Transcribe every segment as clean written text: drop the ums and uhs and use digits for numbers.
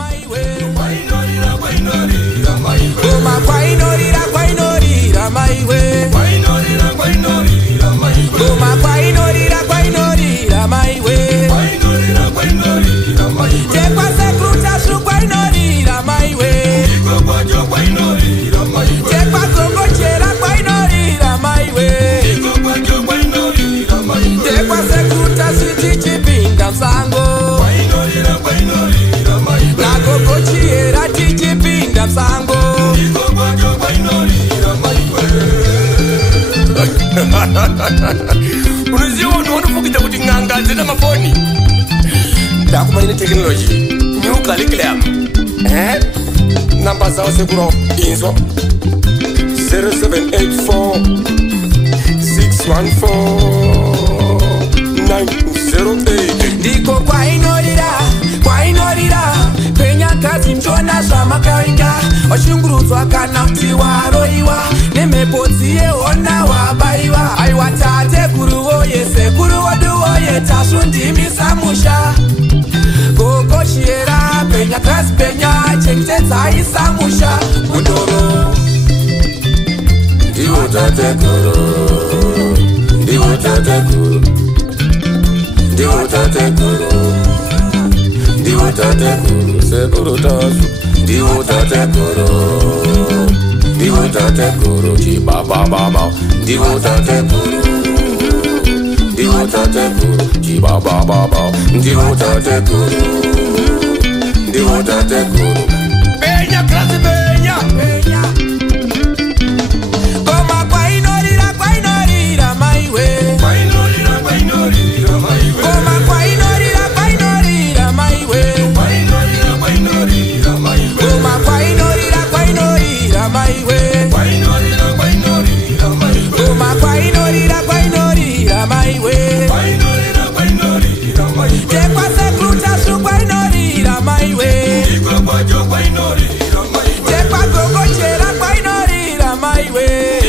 my way. Goma kwainorira kwainorira my way. Goma kwainorira kwainorira my way. Tekwa sekruta shu kwainorira my way. Tekwa kongo chera kwainorira my way. Tekwa sekruta siti chipinda msango. Na kongo chera chipinda msango. Unaziona unafukita kuti nganga zina mafoni. Dakuma ine technology. New curriculum. Number zao sekuro inzo 0784 614 908. Ndiko kwainorira penya kazi mchona zvamakainga washungurudzwa kana kuti waroiwa nemhepo yeona wabaiwa. Aiwa tate kuruvo yese kuruvo duvoye tasundimisa musha gogo shiera penya kazi penya chengetedza musha mundoro. Ndiwo tate kuru, ndiwo tate kuru, ndiwo tate kuru, ndiwo tate kuru, sekuru tasu. Ndiwo tate kuru, ndiwo tate kuru, chibaba baba. Ndiwo tate kuru, ndiwo tate kuru, chibaba baba. Ndiwo tate kuru, ndiwo tate kuru. Penya klasi penya, penya. Goma kwainorira kwainorira my way. Goma kwainorira kwainorira my way. Goma kwainorira kwainorira my way. Goma kwainorira kwainorira my way. Tekwa sekruta shu kwainorira my way. Tekwa gogo chera kwainorira my way.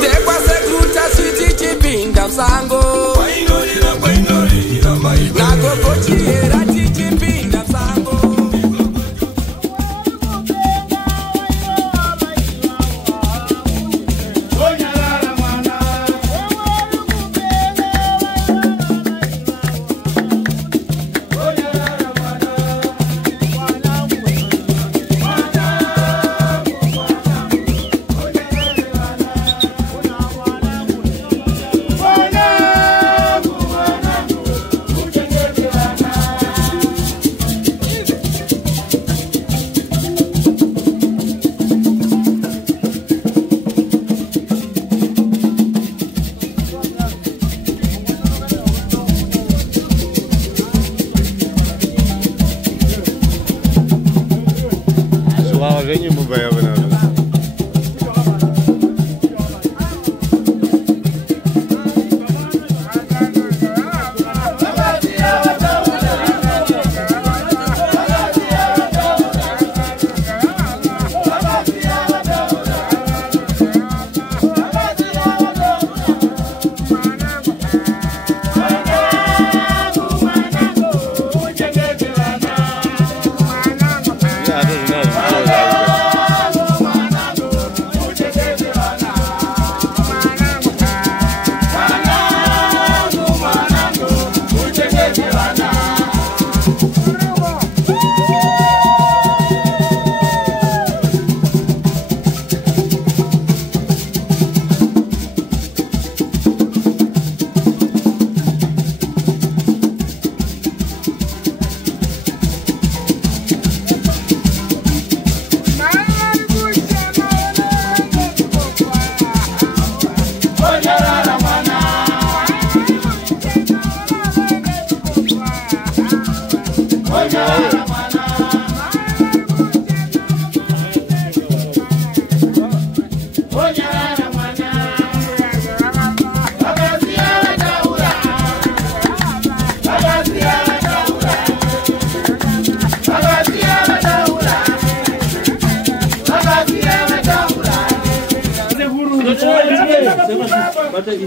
Tekwa sekruta siti chipinda msango. Na gogo chera chipinda msango. Venho muito bem, Bernardo.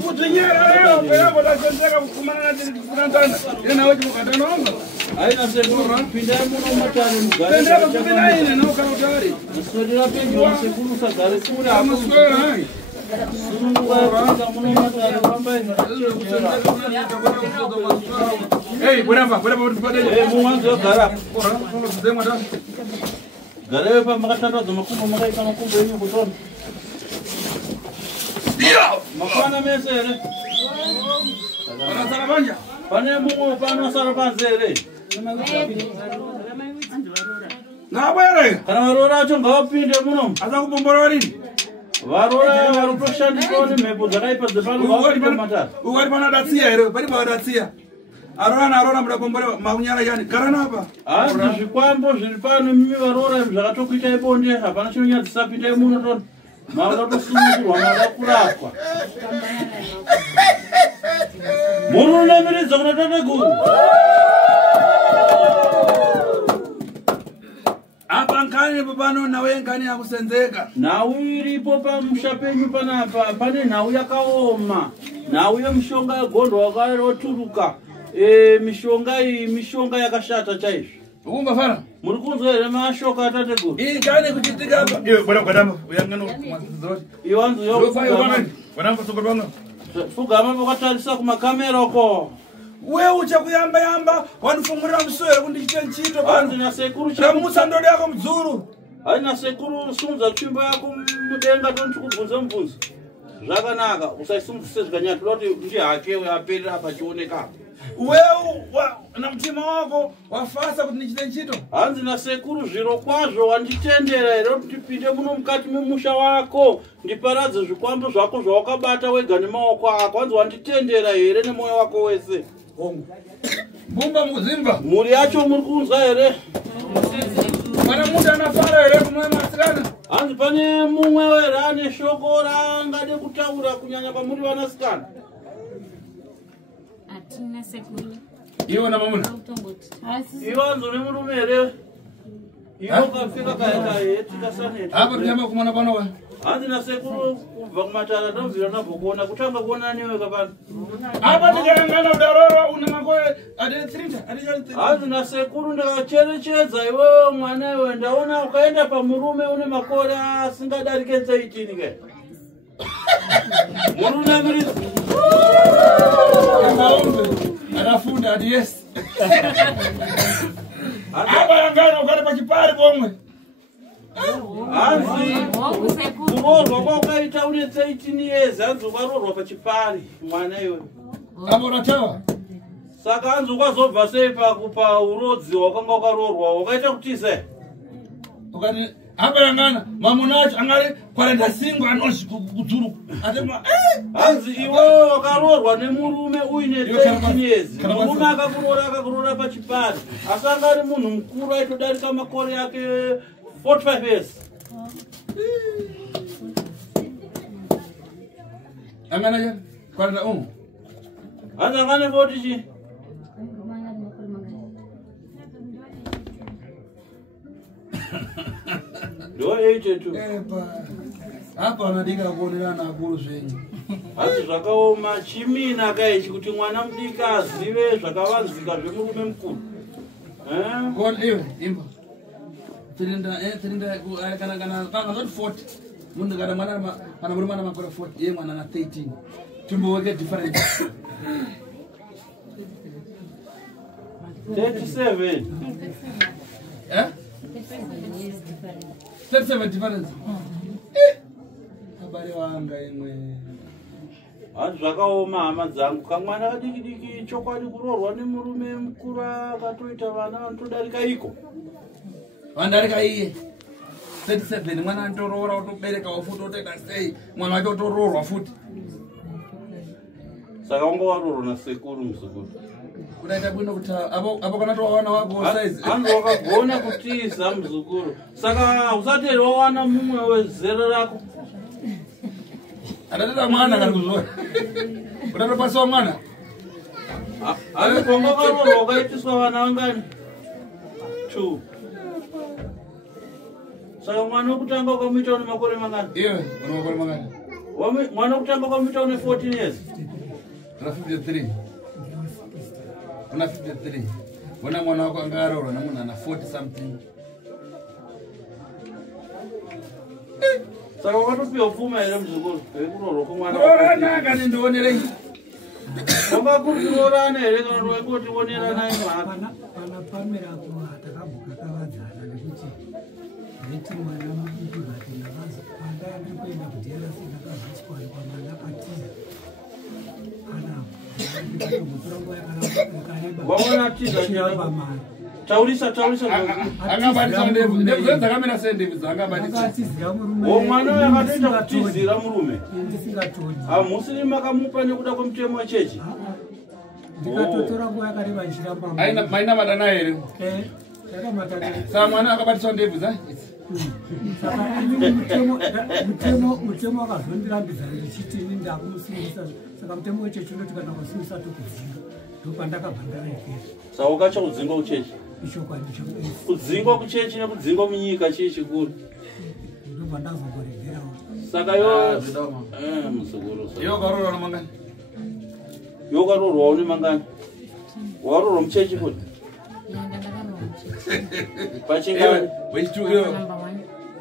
Kutunyera leo, kwa sababu tunataka kukumana na Aina sekuru pinda muno matari mugari. Pendera kupinda ine no kana utari. Muswedera penjo sekuru sagare kura. Amuswera hai. Hey, berapa utipade? Mwanzo gara. Sema da. Gara pa makatanda za makumba makaika makumba yenyewe kutona. Mafana mesere. Ana sarabanja. Pane mungu pana sarabanzere. Ngabere. Kana marora acho ngawapinde muno. Aza kubombora nini? Varora varutoshandiswa nemhepo dzakaipa dzepano vapinda matatu. Ugari pana datsia ere, pari pa datsia. Arona muda bombora maunyara yani karana apa. Asi zvikwambo zviri pano mimi varora zvakatokuita ibonde hapana chinonyadzisa pinda muno tono. Mauda kusunungurwa mauda kurapwa. Muru nemiridza kuna tate guru. Apa nkani pano nawe nkani yakusenzeka. Nhau iripo pamusha penyu panapa pane nhau yakaoma. Nhau yemushonga yegondo wakaroturuka. Mishonga iyi mishonga yakashata chaizvo. Ukumba fana? Muri kunzwa here mashoka atate guru? Nkani kuchitika hapa. Bwana kwadama uyangano kumazizoti. Iwanzu yokufugama. Bwana kusokobanga. Fugama pakatarisa kumakamera uko. Wewe uchakuyamba wanifungurira muswere kundichite nchito Hanzi na sekuru chamusa ndode yako mdzuru. Haina sekuru sunza tsvimbo yako mudenga tonchikubvunza mubvunzo. Zvakanaka usaisunzise zvikanyati loti ndi hake yaperera pachioneka. Wewe na mtima wako wafasa kuti ndichite nchito. Hanzi na sekuru zviro kwazvo wanditendera here kuti tipinde muno mukati memusha wako ndiparadze zvikwambo zvako zvawakabata wega nemaoko ako. Hanzi wanditendera here nemoyo wako wese. Bumba muzimba. Muri yacho muri kunzwa here? Mana mundu anafara here kumwe masikana. Hanzi pane mumwe here ane shoko raangade kutaura kunyanya pamuri vanasikana. Atina sekuru. Iwo na mamuna. Iwanzo nemurume here? Iwo kafika kaenda hetika saneti. Hapa tiyamba kumona pano wa. Hanzi na sekuru kubva kumatara ndobvira nabvokona kutanga kuona niweka pano. Hapa ndikayangana udarora una makore ade 30. Hanzi na sekuru ndakacherechedza iwewe mwana iwe ndaona ukaenda pamurume une makore asingadarike 18 ke. Murume miri. Anafunda adi yes. Hapa yangana ukale pachipari pomwe. Hanzi kurorwa kwaukaita une 18 years hanzi ukarorwa pachipari mwana iwe. Hapo unatawa. Saka hanzi ukazobva sei pakupa urodzi wakanga ukarorwa wakaita kuti se? Ukati hapa yangana mamunacho angari kwarenda singo anoshi kudzuru. Atema hanzi iwewe wakarorwa nemurume uine 18 years. Murume akakurora pachipari. Asi angari munhu mukuru aitodarika makore yake 45 years. angana ya kwarenda Hanzi angane voti chi? Ndo 82. Epa. Hapa anadika kuonerana akuru zvenyu. Hanzi zvakaoma chimina kaichi kuti mwana mudiki azive zvakavanzika zvemurume mukuru. Kon iwe imba. Tirinda kana zoti 40. Mundu kana mwana kana murume ana makore 40 ye mwana na 13. Tumboke different. 37. 37 difference. Habari wanga imwe. Hanzi zvakaoma hama dzangu kamwana kadiki chokwadi kurorwa nemurume mukuru akatoita vana vanotodarika iko. Vandarika iye. 37 mwana antorora utobereka wafuta utoita sei mwana wacho utororwa futi. Saka wanga warorwa nasekuru muzukuru. Unaita bwino kuti apo kana towana wako size. Hanzi wakagona kutiza muzukuru. Saka usateri wawana mumwe wezera rako. Anataka mwana kana kuzora. Unatopasa mwana? Hanzi kwanga karorwa wakaitiswa vana vangani? 2. Saka mwana wekutanga ukamuita une makore mangani? Iwe, une makore mangani? Mwana wekutanga ukamuita une 14 years? Una 53. Una 53. Bona mwana wako angarola na mwana na 40 something. Saka wakatopia ufuma ere mzukuru. Ekuroro kumwana. Ora nanga ndionere. Wanga kurorana ere kana rwekoti wonera naye mwana. Pana pamera kwa atakabuka kavadzana nekuti reti mwana mududu vati navazi panda ndikuenda kudera sina kazvichwa kwa mwana patiza. Kana mutorongo yakareba. Wabona tiza nyamba mama. Taurisa Angabatisa ndevu dzakamera sendevu dzangabatisa. Mwana yakatoita kutizira murume. Ndisingatoni. Amusiri makamupa nekuda kwemutemo wechechi. Ndikatotora nguva yakareba nchiramba. Aina maina madana here. Yakamatana. Saka mwana akabatisa ndevu dza. Saka mutemo wakazondirambidza ndichitini ndakumusungisa. Saka mutemo wechechi unoti kana kusungisa tokudzinga. Ndopandakabva ndaraikera. Saka ukacha kudzingwa kuchechi. Ishoko handicho. Kudzingwa kuchechi nekudzingwa munyika chii chikuru. Ndopandazongoregerawo. Saka yo musukuru. Yo karora mangani. Yo karora une mangani. Warora muchechi kuti. Pachingani. Wechitu yo.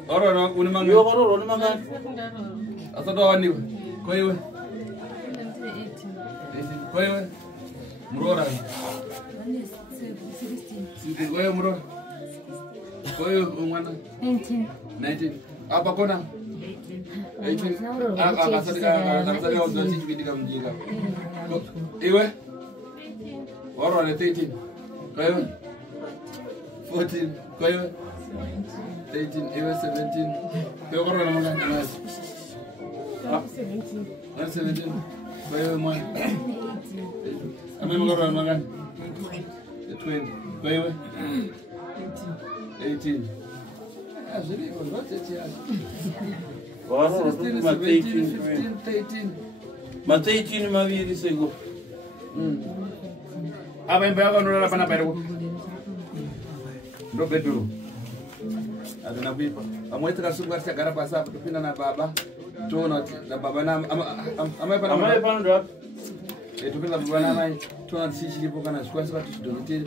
Orora une mangani. Yo karora une mangani. Asado waniwe. Koiwe. Koiwe. Murora. Sisi koiwe murora. Koiwe mwana. 19. Apa kona? 18. Akasari ondosi chipindika mjinga. Iwe? Orora 13. Koiwe. 14. Koiwe. 18. Iwe 17. Koiwe korora mwana. 17. Koiwe mwana. Ame mkorora mwana. 20. Koiwe. 18. Azuri ngote tiaje. Warora ma 18. 13. Ma 18 maviri sego. Aba imba yako ndora pana bayro. Ndo bedroom. Adana kuipa. Amwete kasunga chagara pasa hapo tupinda na baba. Tuona na baba na amai pana ndo. Tupinda baba na mai. Tuona sisi lipo kana sikuwa sika tusidonite.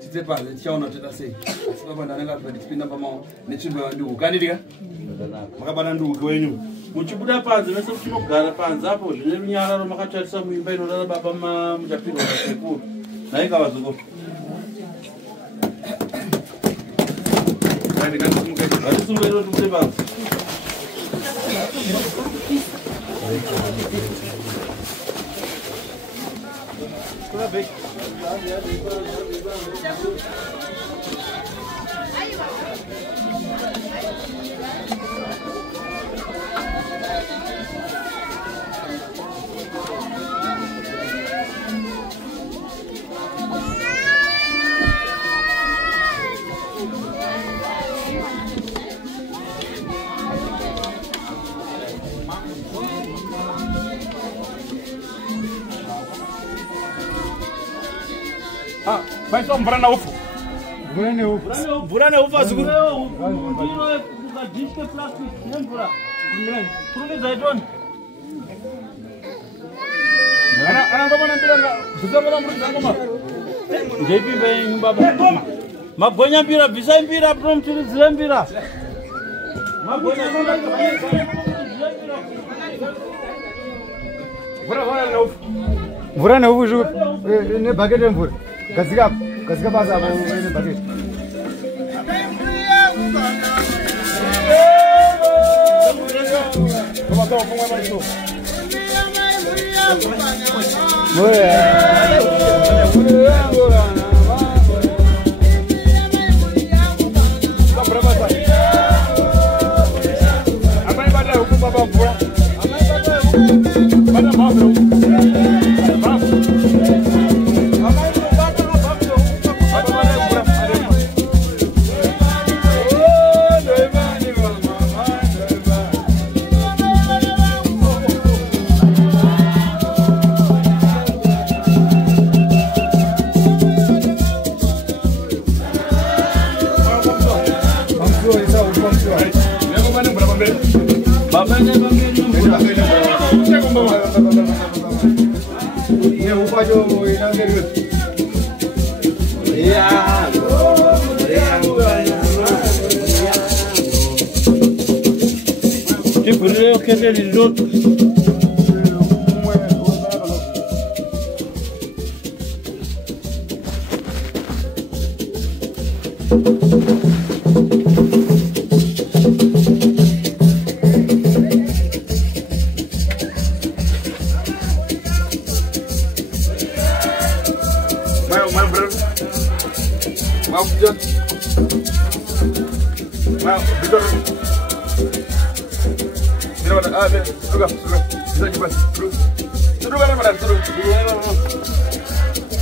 Tite pale tichaona teta sei. Baba ndananga pa tipinda pama nechimba ndugu. Kanidika? Makabana ndugu wenyu. Muchibuda panze mese tinogara panze apo zvine runyararo makatarisa muimba inorara baba muchapinda sekuru. Naika vazuko. Vatisumbeiro tumse panze. Vai só mbrana ufu. Mvura neufa zikuru. Ndiro ukadishke plastic nemvura. Kurunge zaitoni. Ana ngoma ndanga. Zizongoma muri zangoma. Ndepi be baba. Magonya mbira visa mbira from tiri mbira. Magonya Mvura neufu ne bucket mvura. Kazika basa abo ne bucket. Tipo, que aqueles outros.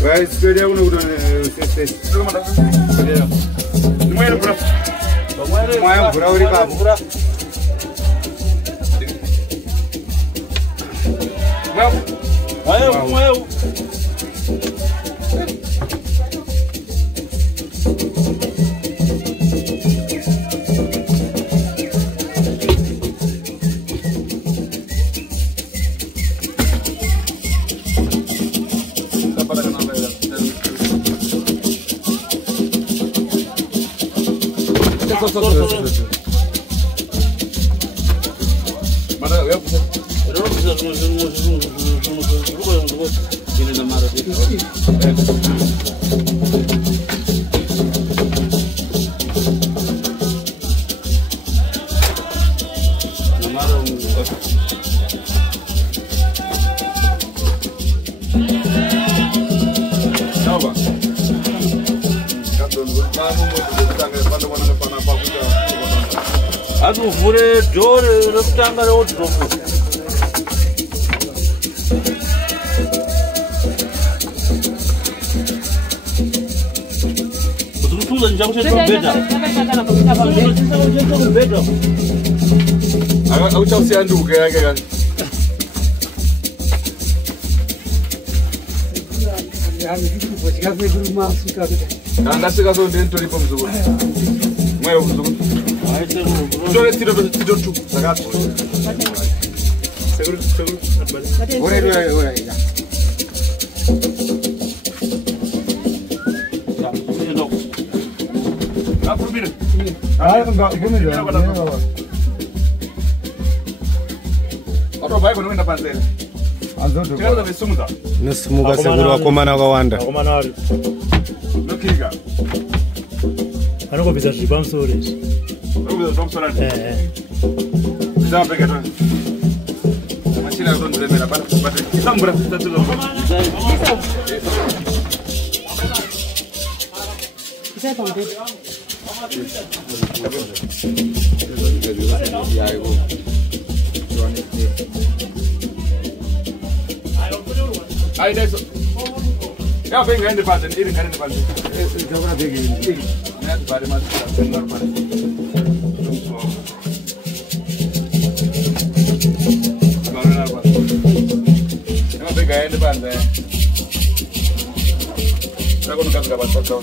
Vai esperar uno uno sete. Muere bro. Muere bro uri babu. Mueu. Vure dore rutanga outro. Tudo já você não beta. Agora o se andu que anda se caso dentro di pomzo. Muero pomzo. Dove tiro tu, ragazzi. Seguro. Ora. Ah, probire. Ora vai con una panzera. Anzoto. Tira da sumuda. Nesumuka seguro wakomana kwawanda. Wakomana wari. Lokiga. Anokobisa zvipamsores. Vamos falar. Dá uma pegada. Mas tira o dono da minha parte. Estamos bravos, está tudo bom. Isso é bom. Aí desce. Já vem grande parte, ele grande parte. Já vai ver. Não é para mais normal. Gaya depan deh. Saya kau nak kabar pasal.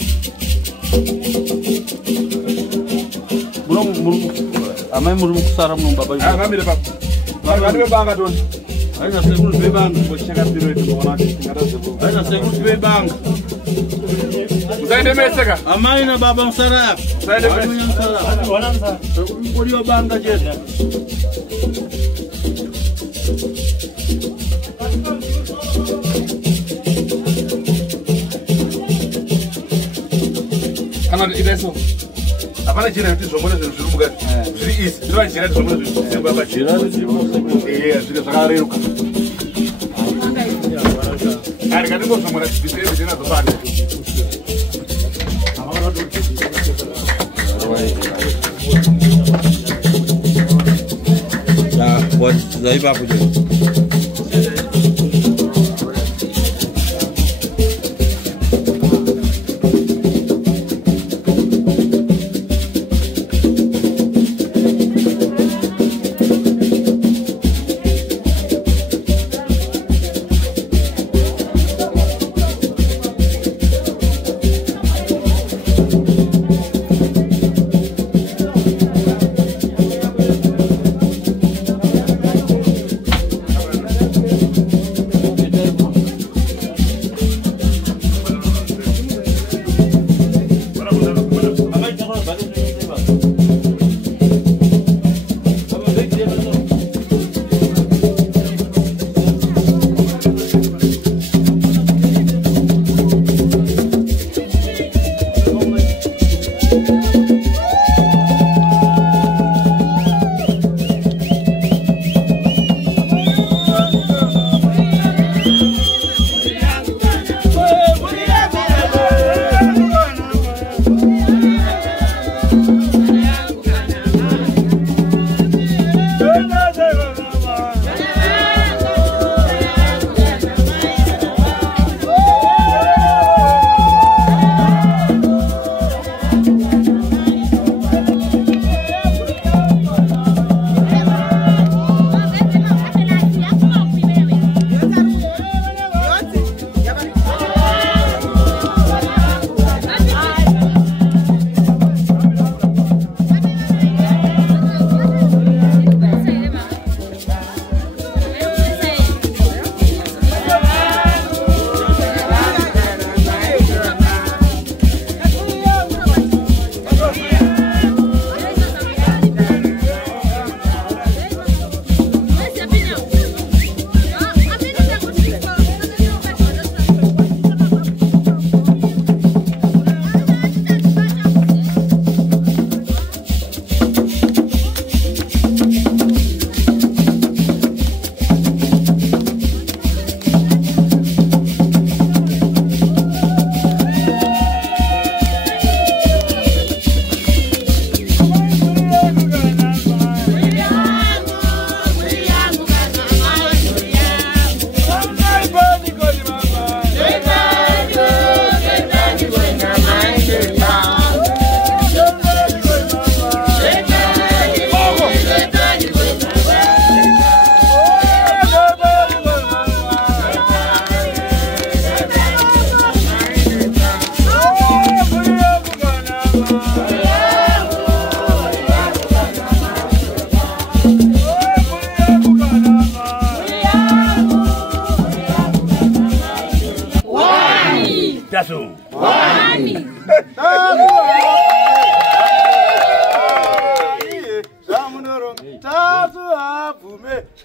Belum, amai belum saram nung babai. Kami depan. Kami depan kan tuan. Ayo seguro bebang, bos cakap dulu itu mana tinggal sebu. Ayo seguro bebang. Saya demes cakap. Amai na babang sarap. Saya demes. Orang sah. Kau dia bang kajet. Karena itu apa lagi jiran itu semua itu suruh bukan. Jadi itu kan jiran semua itu sebab apa jiran itu. Iya sudah sekali ruka. Hari kan itu semua itu bisa jiran tu pada. Nah, buat dari apa tu?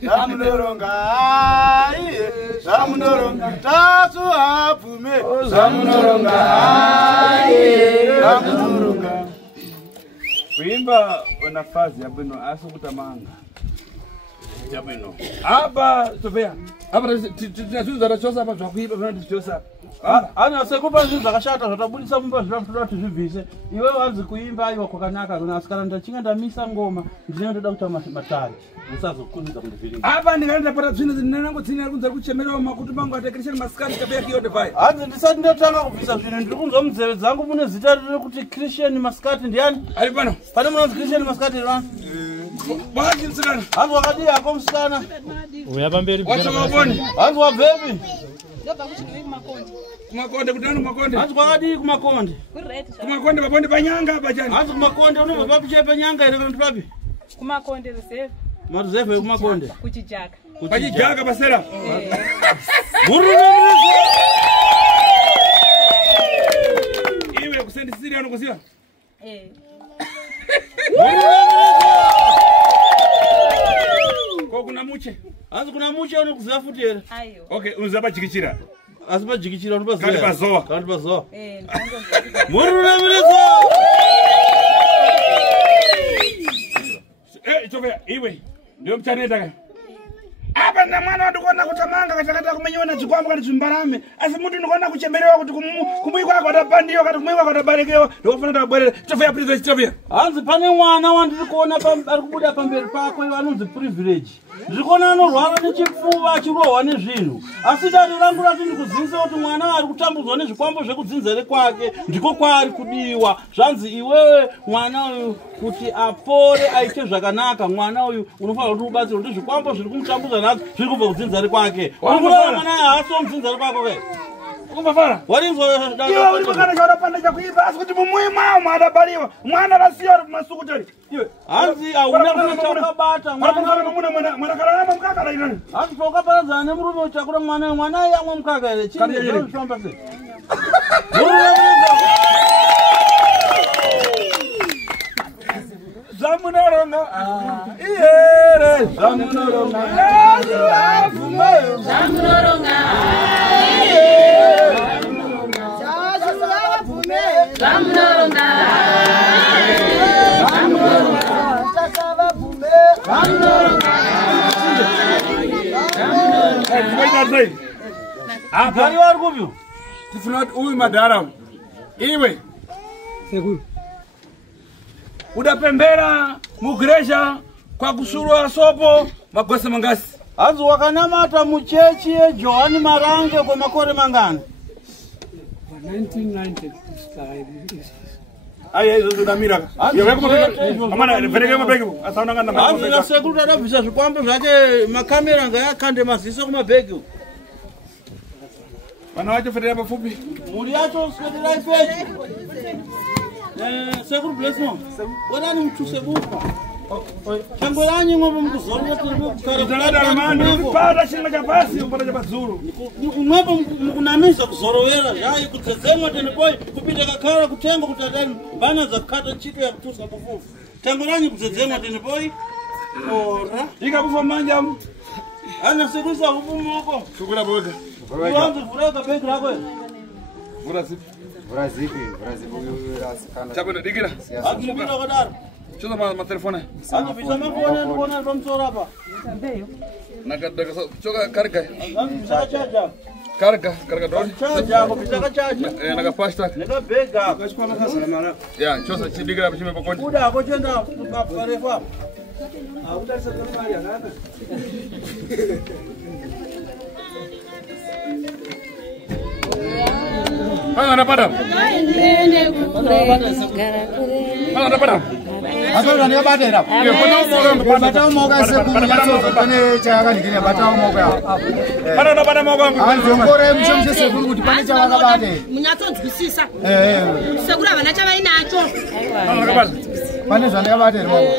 Zamunoronga, Zamunoronga, Tasu Apume, Zamunoronga, Zamunoronga. Kuimba wanafazi ya bwino aso kutamanga. Ya bwino. Aba, Sofia. Aba, tunazuza rachosa hapa tunakuiba, tunachosa. Ana sekupa zvinhu zvakashata zvatabudisa mumba zvinotoda kuti zvibvise. Iwe wanzi kuimba iwa kwakanaka kunasikana ndachinga ndamisa ngoma ndinenge ndoda kuita matari. Usazokunza kundivhiringa. Aba ndingaenda para zvino ndinango tsina kunza kuchemerawo makutu mangu atekeresha maskari kabeki yote pai. Hanzi ndisati ndotanga kubvisa zvinhu ndiri kunzwa munzeve dzangu mune zita riri kuti Christian Maskati ndiani? Ari pano. Pane munonzi Christian Maskati rani? Bwaji msikana. Hanzi wakadi yako msikana. Uya pamberi. Wacha waboni. Hanzi wabvepi? Ndobva kuchinowe kumakonde. Kumakonde kutani kumakonde. Hanzi kwakadi kumakonde. Kumakonde makonde panyanga pachani. Hanzi kumakonde unobva papi chepe nyanga ere kana papi? Kumakonde reserve. Mareserve kumakonde. Kuchijaka. Pachijaka pasera. Iwe kusendi siri anokuziva? Ko kuna muche. Hanzi kuna muche unokuziva futi ere? Ayo. Okay, unoziva pachikichira. Asi pajikichira unopaziva. Kandi pazoa. Kandi pazoa. Chove, iwe. Ndio mchaneta kaya. Apa na mwana watukona kutamanga katakata kumenyona chikwambo kati chimbarame. Asi mtu ndikona kuchembelewa kuti kumui kwako atapandiwa kati kumui kwako atabarekewa. Ndokufuna tabwerera. Chove ya privilege chove. Hanzi pane mwana wandiri kuona ari kubuda pamberi pako iwe anonzi privilege. Ndikona anorwara nechipfuva achirohwa nezvinhu. Asi dare rangu rati ndikuzinze kuti mwana ari kutambudzwa nezvikwambo zvekudzinzere kwake ndiko kwaari kudiwa. Zvanzi iwewe mwana uyu kuti apore aite zvakanaka mwana uyu unofanira kuti ubatsirwe kuti zvikwambo zviri kumutambudza nazvo zviri kubva kudzinzare kwake. Unofanira mwana haasi womudzinzare kwako ke. Kumbafara. Warinzwa iwe uri makana chaurapanda chakuipa asi kuti mumwe mwawo mwadabariwa mwana rasiya uri kumasukutari iwe hanzi hauna kana chaukabata mwana kararama mukaka inani hanzi paukaparadzana nemurume uchakura mwana yamwe mukaka ere chifamba sei Zamunoronga iere Zamunoronga Zamunoronga Zamunoronga Gari wari kupi? Tifuna uyu madhara iwe Sekuru udapembera mugresha kwa kusurwa sopo magwese mangasi hanzi wakanamata muchechi yeJohani Marange kwemakore mangana 1990 aya izo zidamira amana vereke mabegi asaona ngana hanzi nasekuru tadabvisa zvikwambo zvake makamera ngayakande maziso kumabhegi vana vacho fetera pafupi muri yacho swederai pechi sekuru blessmo wadani mtuse bupa chango ranyi ngombe mkuzorwa pada chinga cha pasi upata cha pazuru mwepo mkunamisa kuzorovera zvayi kudzedzemwa tenepoi kupita kakara kutengo kutadani vana zakata chito ya kutusa kufufu tango ranyi kudzedzemwa tenepoi ora ikakufa manja ana sekusa hupu moko shukura boga iwanzi vureka begi rako vura zipi chapenda dikira akupita kadaro choza matelefone akupita mafone ndikuona pamusoro apa nakadaka choka karga chacha karga doni chacha kupita kachacha nakapasta nekabhega ya choza chidikira pachime pakonde kuda ako chenda parefa Utarisa kwa mali akana Hanga napata. Hanga napata. Asora ni batera. Yo kono Batao moga se kunyaso pane chaka ndikine batao moga. Pana napata moga. Anzo ngore mchomje se kuti pane chaka bate. Munyatsonzwisisa. Sekura vana chava inacho. Hanga napata. Pane zvane batera moga.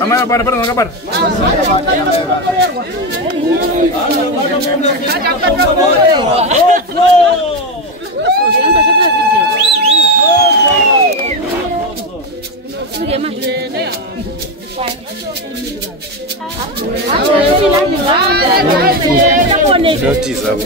Ama pana nakapata. Notiza.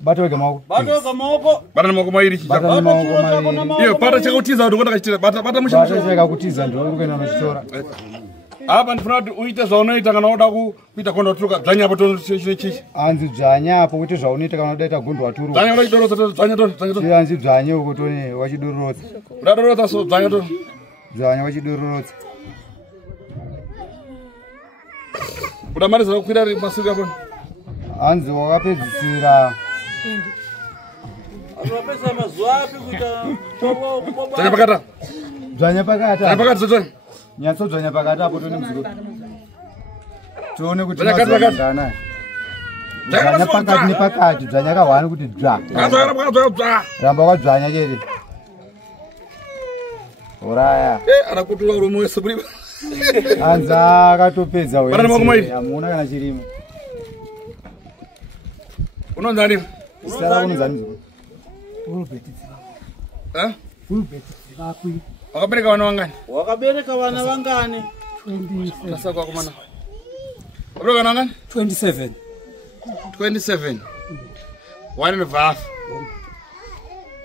Bato wega maoko. Bata maoko mairi chicha. Iyo pata chakutiza kuti kachitira bata musha. Bato chakutiza ndo ukena nochitora. Apa ndifuna kuti uite zvaunoita kana unoda kuita kondotuluka dzanya apo chine chichi. Anzi dzanya apo kuti zvaunoita kana unoda gondo waturu. Dzanya wachidorotsa dzanya. Anzi dzanya ukutone wachidorotsa. Udadorotsa so dzanya to. Dzanya wachidorotsa. Udamaliza kukwira masiku apo. Anzi wakapedzisira. Anopesa mazuva api kuita dzanya pakata. Dzanya pakata. Dzanya pakata dzanya. Nyatso dzanya pakata apo tone muziko. Tuone kuti dzanya dzanya. Dzanya pakati ni pakati dzanya kahwani kuti dzva. Ramba kwa dzanya chete. Uraya. Anakutula urumo wesuburi. Anza akatopedza wewe. Bana maoko mairi. Amuna kana chirimo. Unonzani? Sara unonzani. Wakabereka vana vangani? Wakabereka vana vangani? 27. Sasa kwa kumana. Wakabereka vana vangani? 27. 27. 1.5.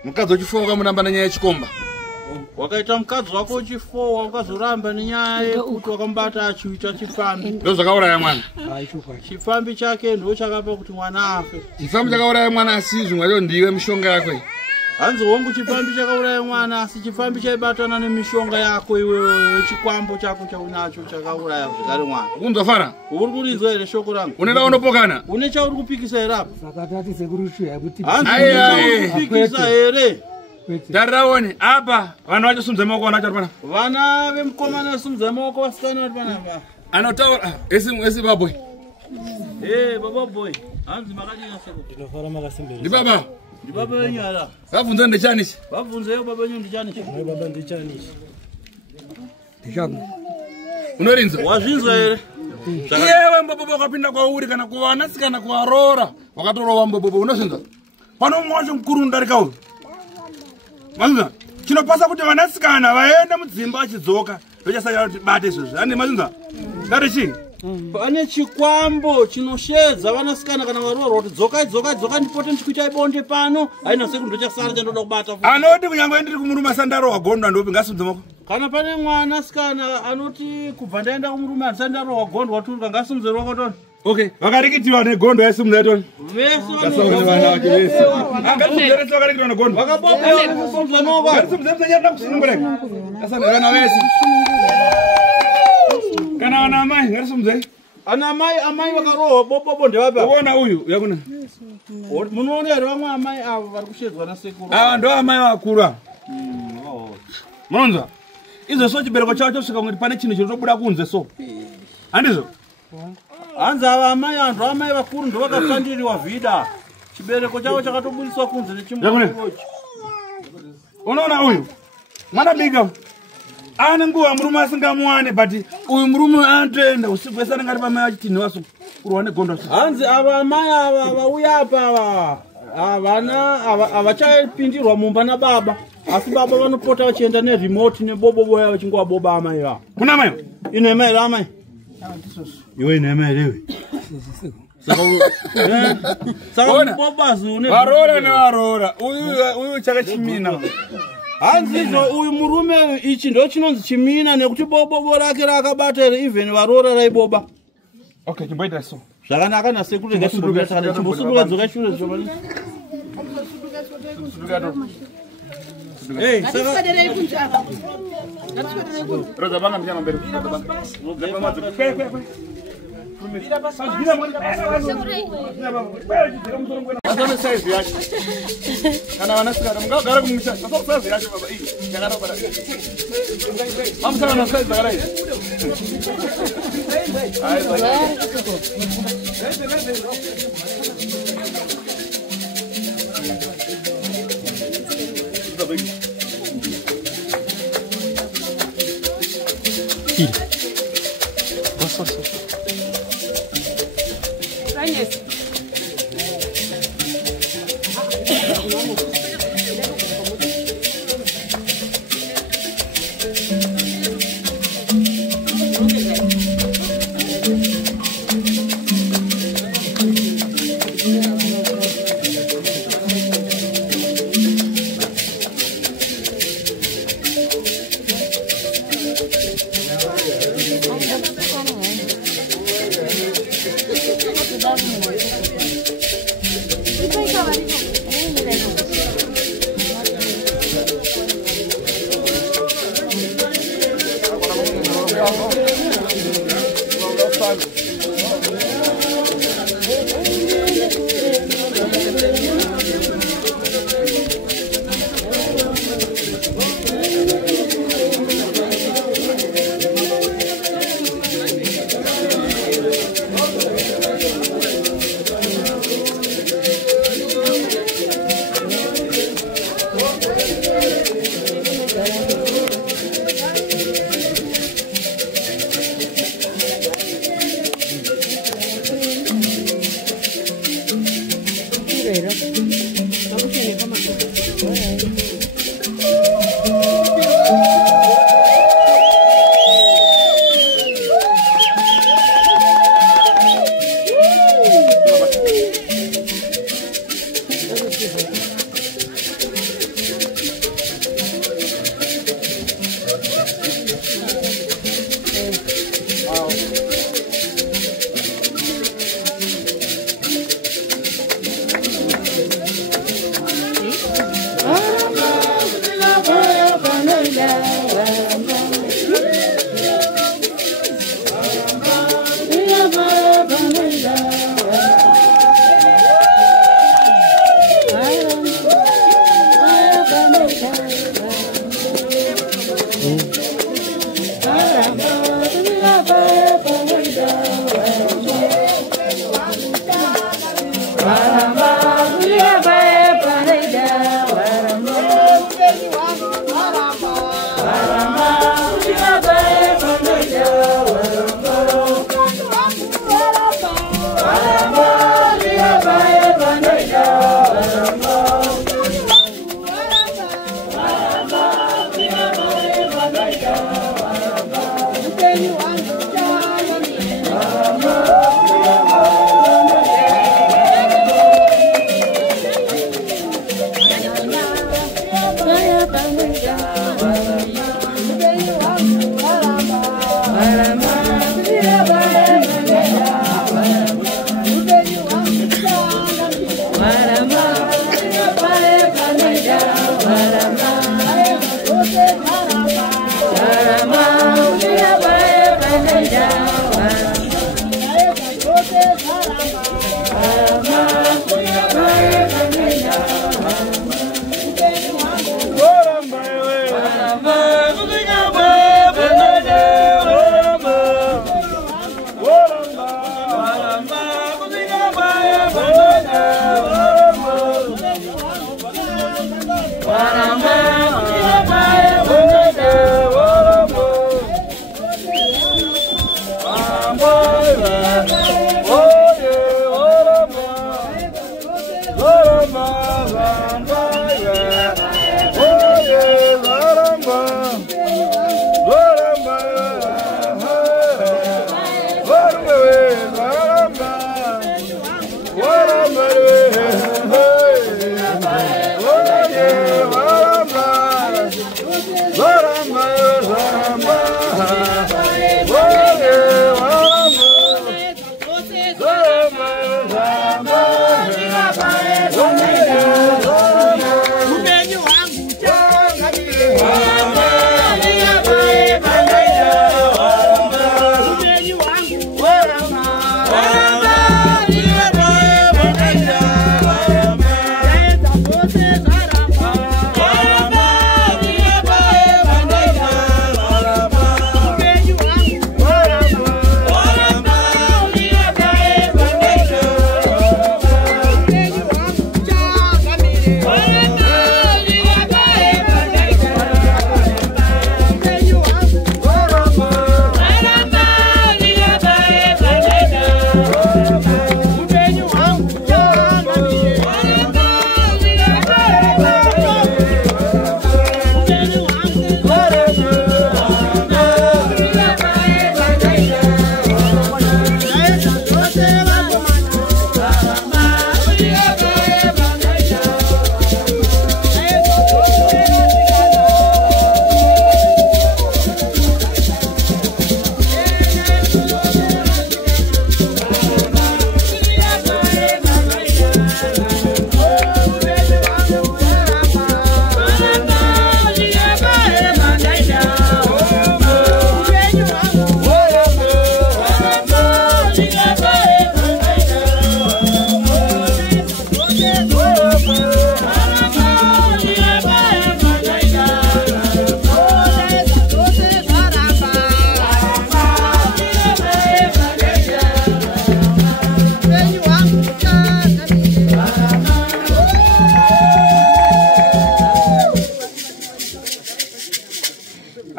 Mukadzi uchifoka munamba nenyaya yechikomba. Wakaita mukadzi wako uchifowa ukazoramba nenyaya yekuti wakambata achiita chifambi. Ndo zvakauraya mwana. Chifambi chake ndo chakapa kuti mwana afe. Chifambi chakauraya mwana asi zvimwe ndiwe mishonga yako. Hanzi wangu chifambi chakauraya mwana asi chifambi chaibatana nemishonga yako iwe chikwambo chako chaunacho chakauraya zvakare mwana. Unzofara? Uri kurizwa ere shoko rangu? Unoda unopokana? Une chauri kupikisa ere apo? Sakatati sekurushya kuti hanzi kupikisa ere? Taraone apa vana vachosumudza maoko vana vachari pana. Vana vemukomana vasumudza maoko vasikana vari panapa. Anotaura esi baboy. Baba boy. Hanzi makadina seko. ndinofara makasimbira. Ndi baba. Ndi baba wenyu ala. Vabvunza ndechani ichi? Vabvunza yo baba wenyu ndichani ichi? Baba ndichani ichi? Ndichangu. Unorinza? Wazvinzwa ere? Iyewe mbobobo wakapinda kwauri kana kuvanasikana kuvarora wakatorova mbobobo unozvinza? Pano mwacho mukuru unodarika uyu. Mazvinza? Chinopasa kuti vanasikana vaende mudzimba achidzoka ndochasaka kuti bate izvozvo. Handi mazvinza? Ngati chii? Pane chikwambo chinoshedza vanasikana kana varorwa kuti dzoka ndipote ndichikuitai bonde pano haina seku ndochasara chandoda kubata futi. Anoti kunyangwe ndiri kumurume asandarohwa gondo ndopi ngasumudze maoko. Kana pane mwanasikana anoti kubva ndaenda kumurume asandarohwa gondo waturika ngasumudze maoko toni. Okay, vakarikitiwa negondo yasimuzatoni. Vana vake vese. Angasimuzatoni vakarikitiwa negondo. Ngasimuzatonyarira kusunungureka. Asana vana vese. Kana vana amai ngasimuzai. Ana amai vakarohwa bobo ndevapa. Uona uyu yakuna. Munoona here vamwe amai avo vari kushedzwa nasekuru. Ndo amai vakuru. Munonzwa? Izvo chibereko chavo chosvika kuti pane chinhu chinotobuda kunze so. Handizvo? Hanzi ava amai antu amai vakuru ndo vakafandiriwa vhida. Chibereko chavo chakatobudiswa kunze nechimwe. Unoona uyu? Mwana bika. Ane nguva murume asingamuwane but uyu murume anotoenda usiku wese anenge ari pamai achiti newaso kurwa negondo. Hanzi ava amai ava vauya apa ava vana havachapindirwa mumba nababa. Asi baba vanopota vachienda neremote nebobo boya vachingova boba amai va. Kuna mai? Ine mai ra mai? Iwe ine mai rewe. Saka bobazi une varora nevarora. Uyu chakachimina. Hanzi izvo uyu murume ichi ndo chinonzi chimina nekuti bobo rake rakabata here even varora raiboba. Okay, chimboita so. Zvakanaka nasekuru ngachimbosuduka dzoka shure zvomani. Hey, saka Roza banga mjama mbele. Asana size yake. Kana wanasikara mgara kumcha. Asana size yake baba hii. Yakara bara. Amsana na size bara hii.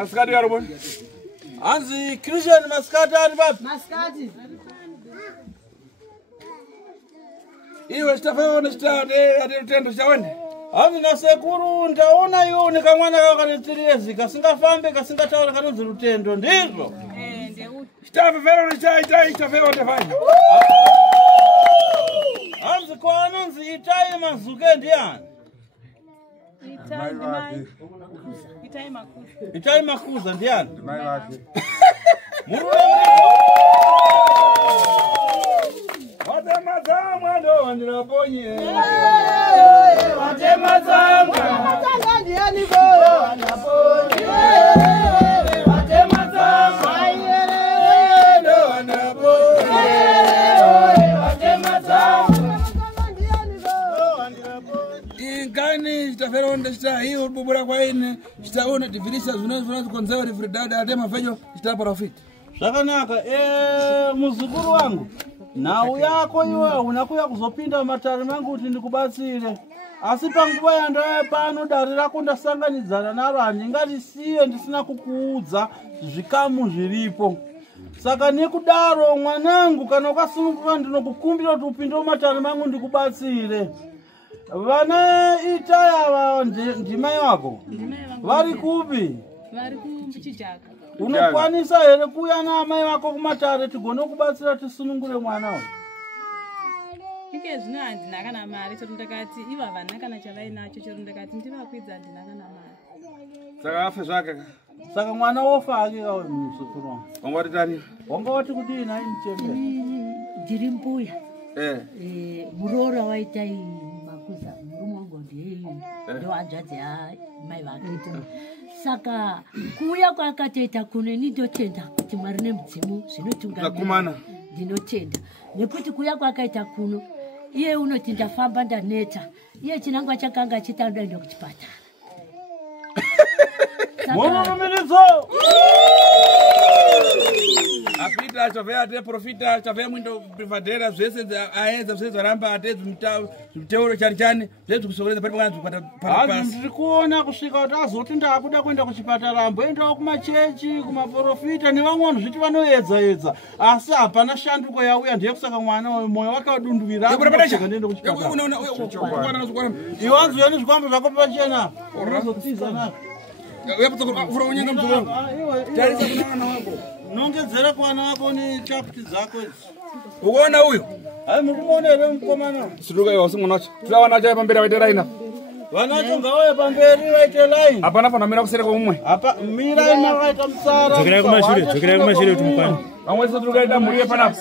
Maskati yarobona. Hanzi Christian maskati ari papi? Maskati. Iwe chitafeona chitade ate utendo chaone. Hanzi nasekuru ndaona iwo nikamwana kakati kasingafambe kasingataura kanonzi rutendo ndizvo. Ndeuti. Chitafeona chitafeona ndefanya. Hanzi kwanonzi Itai Mazuke ndiani? Itai Makuza ndiani? Watemazamwa ndo wandiraponye. Watemazamwa ndiani bo wanaponye. Watemazamwa ndo wanaponye. Watemazamwa ndiani bo wanaponye. Ingani chitaferonde chita hiyo bubura kwa ine chitaona divinisha zinazo conservative dada atema venyo chitaprofit. Zvakanaka muzukuru wangu nhau yako iwe unakuya kuzopinda matare mangu kuti ndikubatsire asi panguva yandauya pano dare rako ndasanganidzana naro handingarisiye ndisina kukuudza zvikamu zviripo saka nekudaro mwanangu kana ukasununguka ndinokukumbira kuti upinde mumatare mangu ndikubatsire vana Itai ava ndimai wako vari kupi? Vari kuChijaka. Unokwanisa here kuya naamai vako kumatare tigone kubatsira tisunungure mwana uyu? Ike zvino handina kana mari chero ndakati iva vana kana chavainacho chero ndakati ndivakwidza handina kana mari. Saka afe zvake. Saka mwana wofa ake kawe muzukuru wangu. Wangati tani? Wanga wati kudii nai mchembera? Ndiri mbuya. Muroora waItai Makuza murume wangu ndiye ndo hanzvadzi mai vake. Saka kuuya kwakatoita kuno ndinotenda kuti Mwari nemudzimu zvinotungamira. Ndinotenda nekuti kuuya kwakaita kuno iye unoti ndafamba ndaneta iye chinangwa chakanga achita ndaenda kuchipatara. Munomiridzo apita chavea ate profita chavea mwindo privadera zvese aedza zvese zvaramba ate zviteuro chari chane zvese kusokoreza pari mwana zvikuata pasi. Ndiri kuona kusvika kuti azoti ndakuda kuenda kuchipatara amboendawo kumachechi kumaprofita nevamwe vanhu zviti vanoedza asi hapana shanduko yauya ndiye kusaka mwana moyo wake wadunduvira ndiende kuchipatara. Iwe wanzi uya nezvikwambo zvako pachena unozotiza nazvo. Ufura unyanga mzuru wangu. Tarisa kunana wako. Nongedzera kuwana wako ni chaputi zako idzi. Ukaona huyo? Hai mukumuona here mukomana? Siruka iwe usimwonacho. Tulawana chaye pamberi waite line. Vanacho ngauye pamberi waite line. Hapana pana mira kusere kwa umwe. Apa mira imakaita msara. Dzokerai kumashure kuti mukwane. Vamwe siruka ita muriye panapo.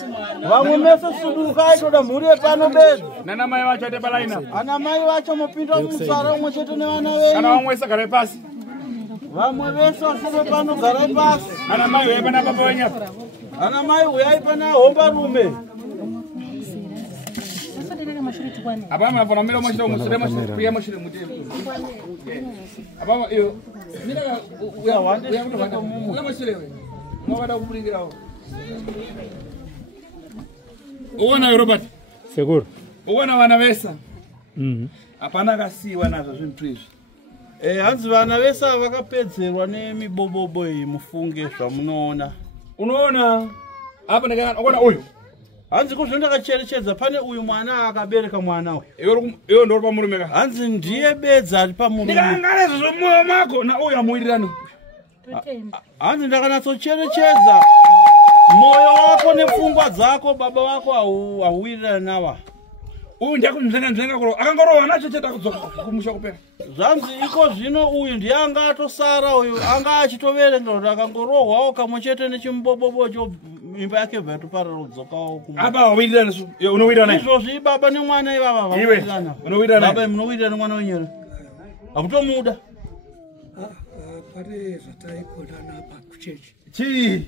Vamwe mese siruka itoda muriye pano bedu. Nana mai wacho ate pa line. Ana mai vacho mupinda mumsara umwe chete nevana venyu. Kana vamwe sagare pasi. Vamwe vese vasere pano garai pasi. Ana mai uyai pana baba wenyapa. Ana mai uyai pana homba rume. Apa mafona mira moshiro musire moshiro priya moshiro mutie. Apa iyo mira uya wande kutoka mumu. Uya moshiro we. Mwada kuburingirawo. Uona Robert. Seguro. Uona wana vesa. Apana kasiwa nazvo zvintu izvi. Hanzi vana vese vakapedzerwa nemibobobo iyi mufunge zvamunoona. Unoona? Apa ndakaona uyu. Hanzi kuzvo ndakacherechedza pane uyu mwana akabereka mwana uyu. Iwe ndori pamurume ka. Hanzi ndiye bedza ari pamurume. Ndakangana izvo mwoyo mako na uyu amuwirirani. Hanzi ndakanatsocherechedza moyo wako nepfungwa dzako baba wako hauwirirani nava. Uyu ndiyakunzvenga kuro akangorowa nacho chete akudzoka kumusha kupera. Zvanzi iko zvino uyu ndiye anga atosara uyu anga achitoverenga kuti akangorohwawo kamwe chete nechimbobobo cho imba yake bva yatoparara kudzokawo kumwe. Apa wawirirana su? Unowirirana? Izvozvi baba nemwana ivava vawirirana. Iwe unowirirana? Baba munowirirana mwana wenyere. Hamutomuda. Pane zvataikonana apa kuchechi. Chii?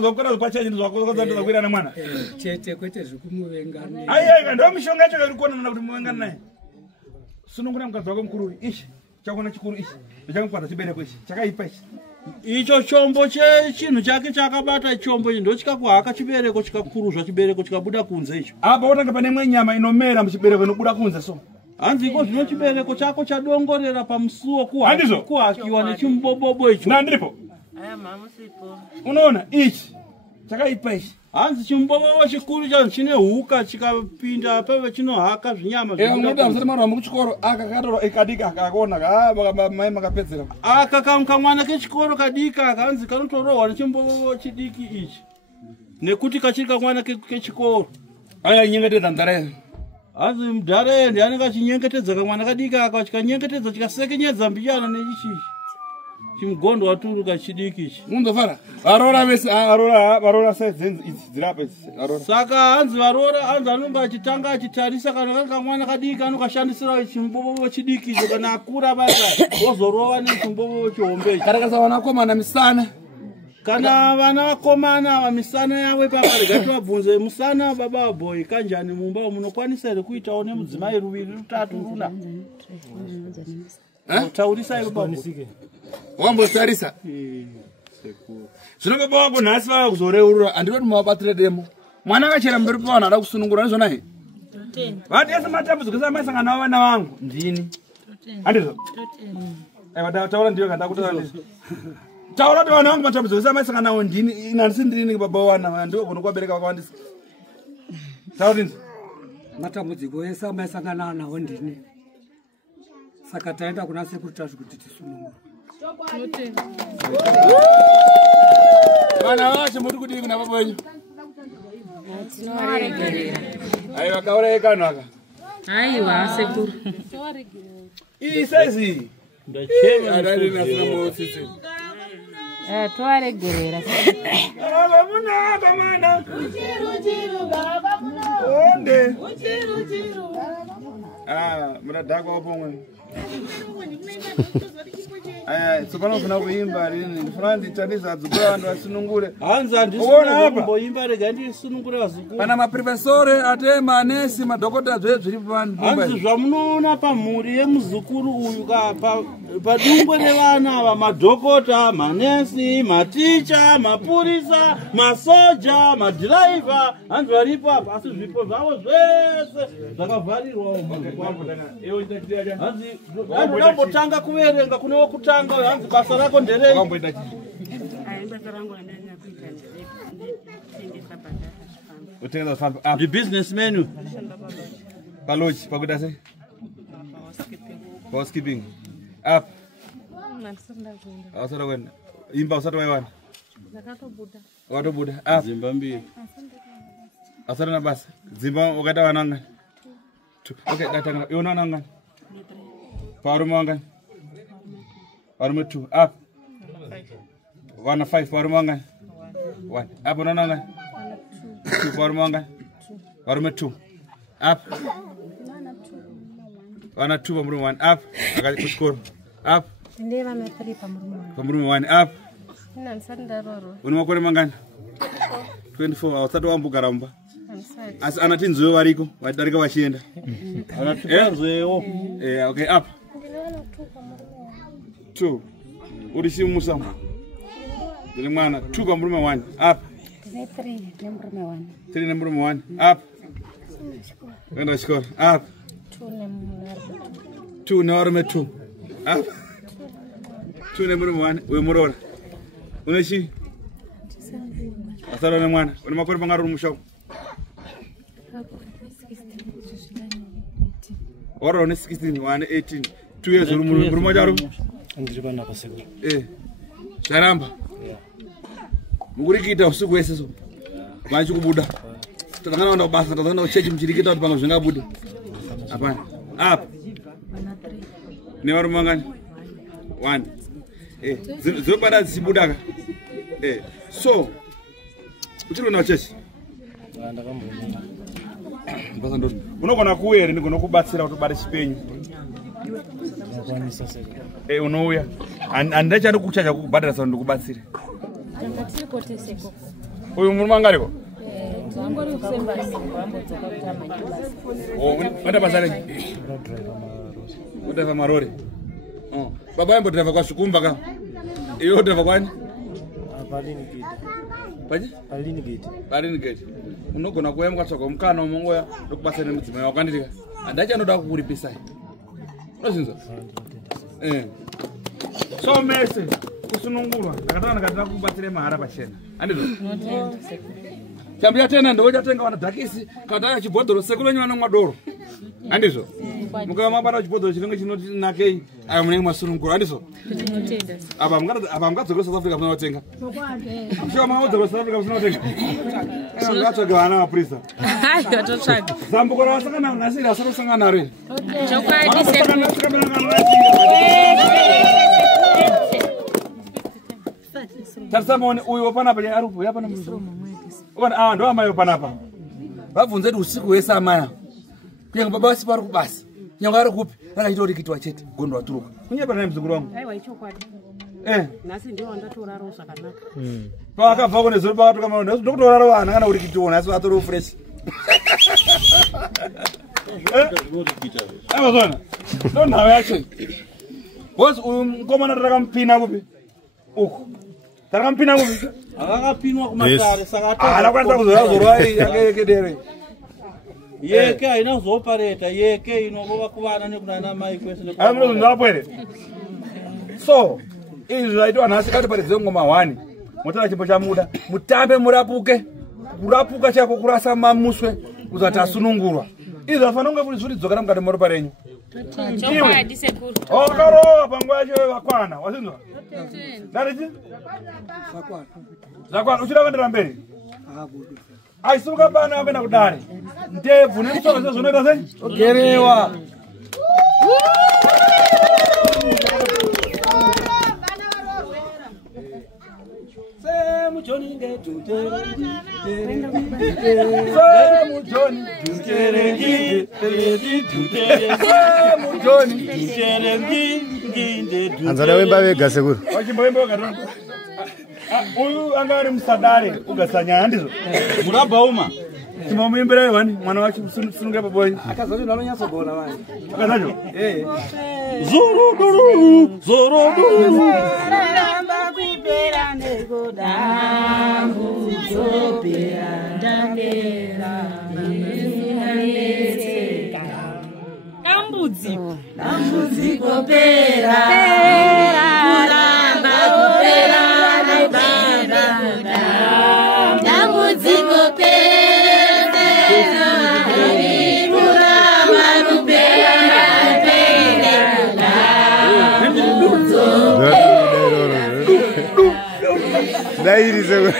Zokora kwachechi ndizvakozandoza kuwirirana mwana. Chete kwete zvokumuvenga. Aiya ndo mishonga yacho iri kuonana kuti muvengane naye. Sunungura mukadzi wako mukuru ishi. Chakona chikuru ishi. Ndichamukwata chibereko ishi. Chakaipa ishi. Icho chombo chinhu chake chakabata chombo ndo chikakuhaka chibereko chikakuruzva chibereko chikabuda kunze icho. Apa utanga pane imwe nyama inomera muchibereko inobuda kunze so. Hanzi ko zvino chibereko chako chadongorera pamusuwo kuhakiwa nechimbobobo icho. Nandiripo. Aya mama sipo. Unoona ichi chakaipa ichi. Hanzi chimbobobo chikuru changu chine huka chikapinda pave chinohaka zvinyama. Unoda msana mwana muchikoro akakatoro ikadika akaona mai makapedzera. Akakamka mwana kechikoro kadika kanzi kanotorohwa nechimbobobo chidiki ichi. Nekuti kachirika mwana kechikoro. Aya nyengetedza ndare. Hanzi mudhare ndianenge achinyengetedza kamwana kadika aka chikanyengetedza chikasekenyedza mbichana nechichi. Chimugondo waturuka chidiki ichi. Mundofara. Varora vese varora size idzi dzirapo idzi. Saka hanzi varora hanzi anonga achitanga achitarisa kana kamwana kadika anokashandisira chimbobo chidiki icho kana akura basa ozorova nechimbobo chihombe. Karakasa vanakomana misana. Kana vana vakomana vamisana yawe pakarega tivabvunze musana baba boy kanjani mumba munokwanisa ere kuitawo nemudzimai ruviri rutatu runa taurisai baba wambostarisa zvino baba vangu nhasi vava kuzoreurura handikoti muvabatire demo mwana akachera mberi pavanhu ada kusunungura nezvona he vati yese matambudziko samaisangana navo vana vangu ndini handizvo aiva taura ndiyo kandakutaura taura kuti vanhu vangu matambudziko samaisangana navo ndini inandisi ndini baba wana ndiko kuno kwabereka vakawandisa taurinzi matambudziko ese amaisangana nawo ndini saka taenda kuna sekuru tasvikuti tisunungura vana vacho muri kudii kuna baba wenyu ai vakauraya kanhu aka aiwa sekuru isezi tovaregerera onde munadhakawo pomwe sopanofuna kuimba rini ndifuna nditandisa adzukura vanhu vasunungure hanzi handisinomboimba rega ndisunungure vazukuru pana maprofesore ate manesi madhokota zve zviri hanzi zvamunoona pamhuri yemuzukuru uyu padungwe revana ava madhokota manesi maticha mapurisa masoja madhiraivha hanzi varipo apa asi zvipo zvavo zvese zvakavharirwa hanzi ndambotanga kuverenga kune wokutanga hanzi basa rako nderei the businessman palochi pakuda sei housekeeping up ausada kwenda imba usati waiwana wakatobuda up dzimba mbiri ausada na basa dzimba wakaita vana vangani okay datanga iona vana vangani parume vangani varume 2 up vana 5 varume vangani 1 up unaona vangani 2 varume vangani varume 2 up vana 2 vamurume 1 up akati kuchikoro up pamurume 1 up une makore mangani 24 hausati wambogara mumba asi ana tinziwe variko vadarika vachienda okay up 2 uri chimusambo ndine mwana 2 pamurume 1 up 3 nemurume 1 up kuenda chikoro up 2 nevarume 2 up 2 nemurume 1 wemuroora une chii asara nemwana une makore mangari uri mushago waro une 16 wane 18 2 years uri murume wacho ari ndiri panapa sekuru zvaramba muri kuita usiku wese so vachikubuda tatangana kuenda kubasa tatangana kuchechi muchirikita kuti pamwe zvingabude hapana apa nevarume vangani 1 dzinobada dzichibudaka so uchiri kuenda kuchechi unogona kuuya here ndigona kubatsira kuti ubate chipenyu unouya handachadi kuchacha kukubhadhara sa ndikubatsire uyu murume angariko enda basa rei udhraivha marori baba yambodhraivha kwasvikumba ka iwe udhraivha kwani parinigate unogona kuuya mukatsvaga mukana umongoya ndokubatsira nemudzimai wakanditika Andachanoda kukuripisa. Unozinzwa? So mese kusunungurwa. Ndakatana katira kubatsire mahara pachena. Andizvo? Chambia tena ndo chatenga wana dhakisi kataya chibhodhoro sekuru wenyu vanomwa doro. Andizvo? Mukava mabata chibhodhoro chinenge chinoti nakei ayo munenge masunungurwa. Andizvo? Apa mungadzokera South Africa musina kutenga. Mushuwa mangadzokera South Africa musina kutenga. Ngatsvaga vana vaprista. Hayi watotsvaga. Zambuko ravasangana nhasi rasarosangana naro iri. Chokwadi sekuru. Tarisa muone uyu wapanapa ari upo yapana murume. Ukana ndo amai wapanapa. Vabvunze kuti usiku wese amaya. Kunyanga baba vasi pari kubasa. Nyanga ari kupi? Akaita kuti kitwa chete gondo waturuka. Kunyeba naye mzukuru wangu. Aiwa ichokwadi. Nasi ndio wandatoraro zvakanaka. Pakabva kune zuri pakatoka maondo. Ndokutorara vana kana kuti kitona asi atori fresh. Amazona. Ndo nawe yacho. Boss uyu mukomana takampina kupi? Uku. Takampina kupi? Akapinwa kumatare saka atoka. Anakwanisa kuzorwa yake yeke haina kuzopareta yeke inongova kuvana nekunana mai kwese. Amro ndapwere. So, izvi zvaitwa nhasi kati paridze ngoma 1. Mutara chimbo chamuda. Mutambe murapuke. Kurapuka chako kurasa mamuswe kuzati asunungurwa. Izvi zvafanira kunge kuti zviridzokera mukati moropa renyu. Chokwadi sekuru. Okarowa panguva yacho vakwana. Wasinzwa? Ndariti? Zakwana. Uchida kuendera mberi? Aisuka pano yakuenda kudare. Ndebvu nemusoro sezvonoita sei? Ogerewa. Anzana wemba vega sekuru. Wachimboemba vega. Uyu anga ari musadare ugasanya ndizvo. Murabauma. Timomuimbira wani mwana wacho kusununga paboyi. Akazoti vanonyatsogona vani. Akazacho? Zoroduru, zoroduru. Ramba kuipera negodambu zopera ndamera. Kambudzi. Kambudzi kopera. Ramba kupera nebanda. Kambudzi kopera. Dairi sekuru.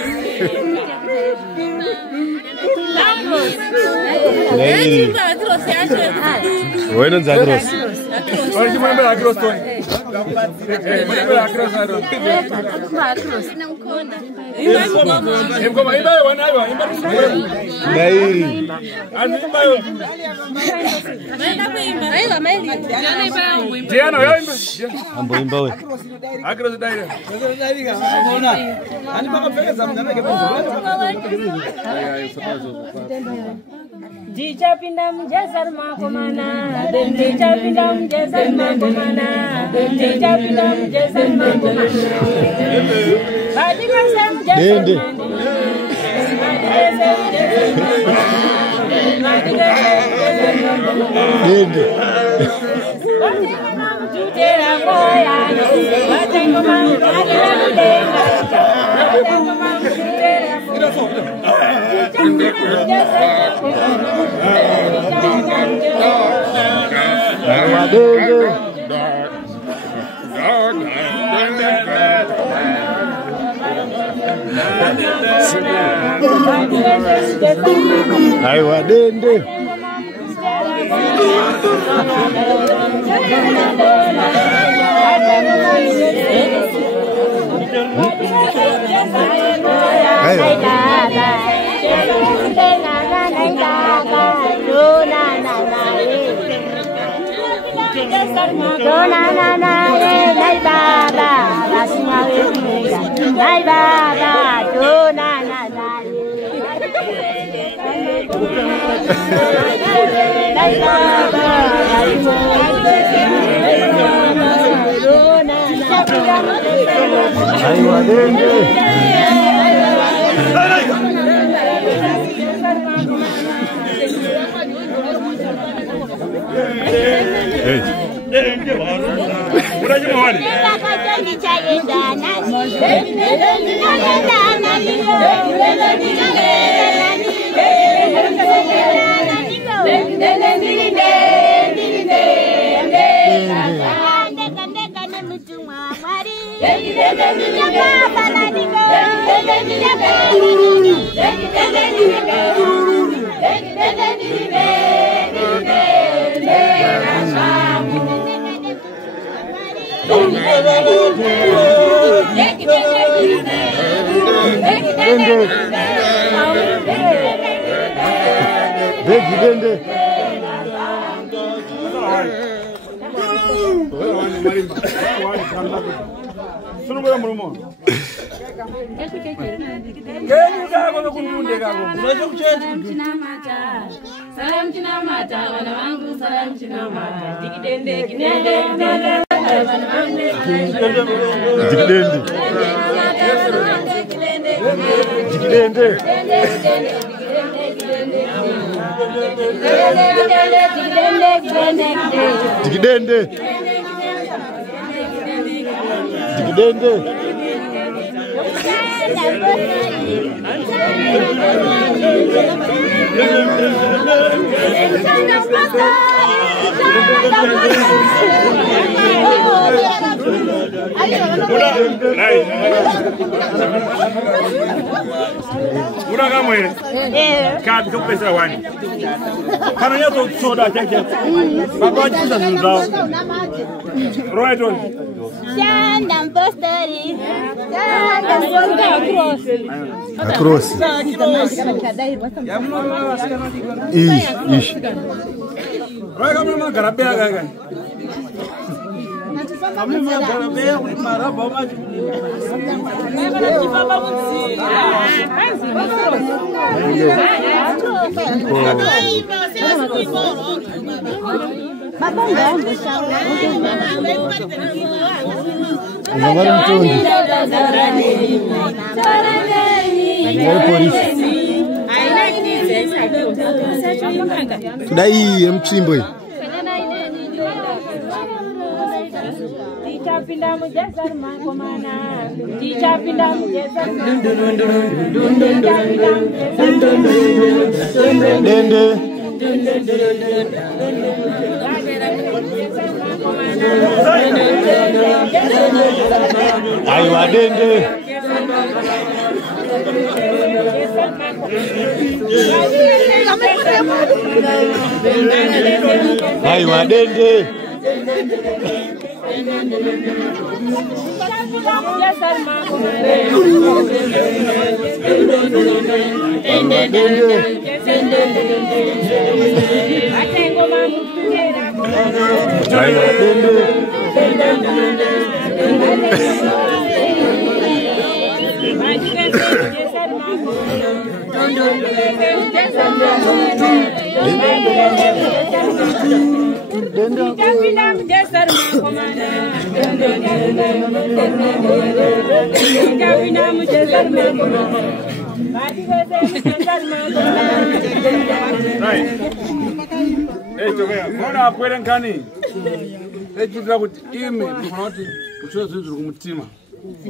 Dairi. Bueno, Zagros. Hoje de manhã Zagros tô. Dijapinda mjezar makomana, dijapinda mjezar makomana, dijapinda mjezar makomana. Badika sem mjezar makomana. Dende. Badika mam jutera boya, badika mam jutera denga, badika mam jutera Aiwa dende. Aiwa dende. Across. Ish. Dai mchimbo hii. Tichapinda mujasar makomana. Tichapinda mujasar Dende. Aywa dende. Aywa dende.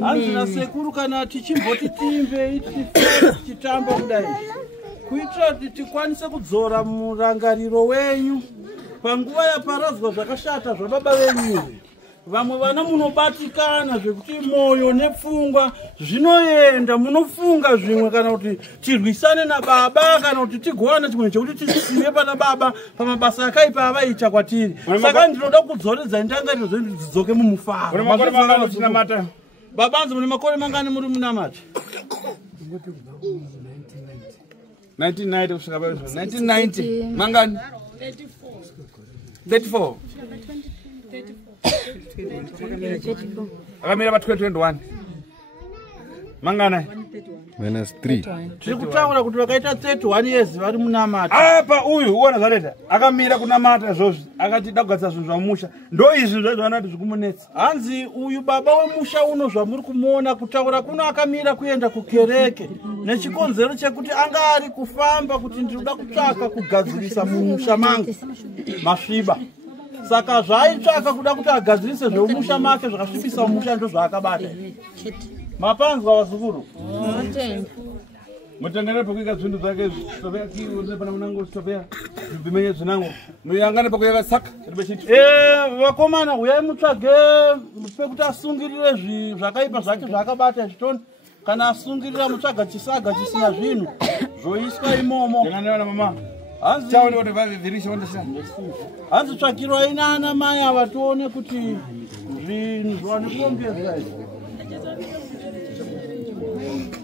Hazvina sekuru kana tichimboti timbe tichitamba kudai kuitira kuti tikwanise kudzora murangariro wenyu panguva yaparadzwa zvakashata zvababa venyu. Vamwe vana munobatikana zvekuti moyo nepfungwa zvinoenda, munofunga zvimwe kana kuti tirwisane nababa kana kuti tigowana chimwe chekuti tisiye pana baba pamabasa akaipa avaita kwatiri. Saka ndinoda kudzoredza ndangariro zvenyu dzidzoke mumufaro. Babanzi mune makore mangani muri munamata? 1990 kusvika paizvo 1990 mangani 34 akamira pa 2021 mangana -3 tiri kutaura kuti vakaita 31 years vari munamata. apa uyu uona zvareta akamira kunamata izvozvi akati dagadzira zvinhu zvamusha ndo izvi zvezvanati zvikumunetsa. Hanzi uyu baba wemusha uno zvamuri kumuona kutaura kuno akamira kuenda kukereke nechikonzero chekuti anga ari kufamba kuti ndinoda kutsvaka kugadzirisa mumusha mangu masviba. saka zvaitsvaka kuda kuti agadzirise zveumusha make zvakasvipisa umusha ndo zvaakabata. Mapanzwa wazukuru. Mutengere pakuika zvinhu zvake Sofia kiwo pana munango Sofia. Zvimenye zvinango. Muyangane pakuika saka ribechiti. Vakomana uyai mutsvage pekuti asungirire zvakaipa zvake zvaakabata zvitoni. Kana asungirira mutsvaga chisaga chisina zvinhu zvoiswa imomo. Ndinganena mama. Hanzi chaone kuti vavirisha wandisa. Hanzi tsvakirwa ina ana mai ava tione kuti zvinhu zvaone kurongedzwa.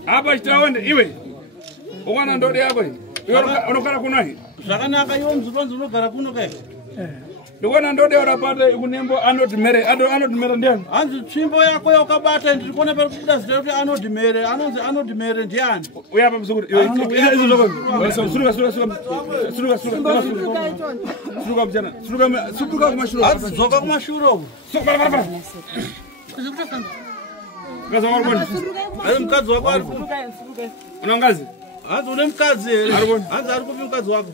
Apa chitaonde iwe. Uwana ndode yako hii. Unogara kuno hii. Zvakanaka iwe mzupanzi unogara kuno kai. Ndikuona ndode urapata kunembo anodimere ndiani? Hanzi tsvimbo yako yakabata ndiri kuona pari kubuda zita kuti anodimere, anonzi anodimere ndiani? Uya pa mzukuru. Suruka kumashuro. Hanzi dzoka kumashuro. Kaza waruboni. Mukadzi wako ari una ngazi? Hanzi une mukadzi here? Hanzi ari kupi mukadzi wako?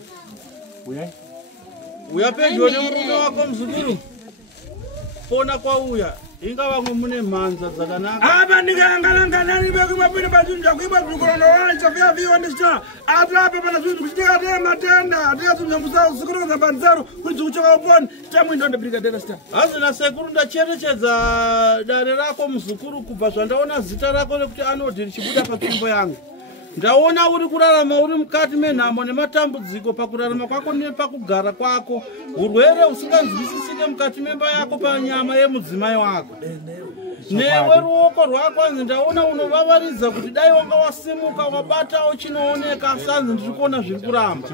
Uya pedyo nemurume wako muzukuru. Pona kwauya inga vamwe mune mhanza dzakanaka. Apa ndingalangalangana nibekumapinde pazvinhu zvakuiba zvikurondowana Sofia viwa ndisita atapa pana zvinhu kuchitika tee matenda atikazunyangusa usikurikadza banzaro kuti kuchoka uponi tamwindo ndebirigadera sita. Hanzi nasekuru ndacherechedza dare rako muzukuru kubva zvandaona zita rako rekuti anodhi richibuda patsvimbo yangu. Ndaona uri kurarama uri mukati menhamo nematambudziko pakurarama kwako nepakugara kwako. Urwere usinganzwisisike mukati memba yako panyama yemudzimai wako. Newe ruoko rwako hanzi ndaona unovavaridza kuti dai wanga wasimuka wabatawo chinooneka sanzi ndiri kuona zviri kuramba.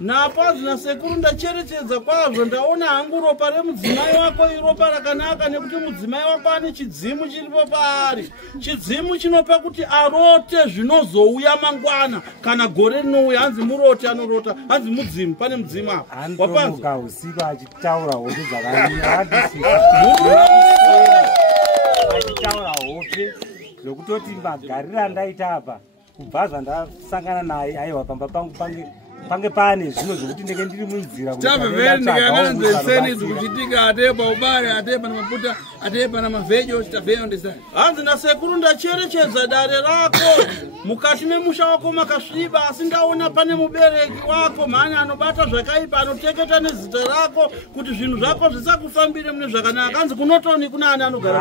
Napo hanzi nasekuru ndacherechedza kwazvo ndaona hangu ropa remudzimai wako iropa rakanaka nekuti mudzimai wako ane chidzimu chiripo paari. Chidzimu chinopa kuti arote zvinozouya mangwana kana gore rinouya. Hanzi murote anorota, hanzi mudzimu, pane mudzimu apa. Wapanzwa usiku achitaura hope dzakamira achitaura hope zvokutoti magariro andaita apa kubva zvandasangana naye aiwa pamba pangu pange pane zvino zvokuti ndenge ndiri munzira ndikangananseni zikuchitika atepa ubare atepa namaputa atepa namavhejo chitaveyo ndisa. Hanzi nasekuru ndacherechedza dare rako mukati memusha wako makasviba asi ndaona pane mubereki wako mhanya anobata zvakaipa anoteketa nezita rako kuti zvinhu zvako zvisakufambire mune zvakanaka. Hanzi kunotoni kuna ani anogara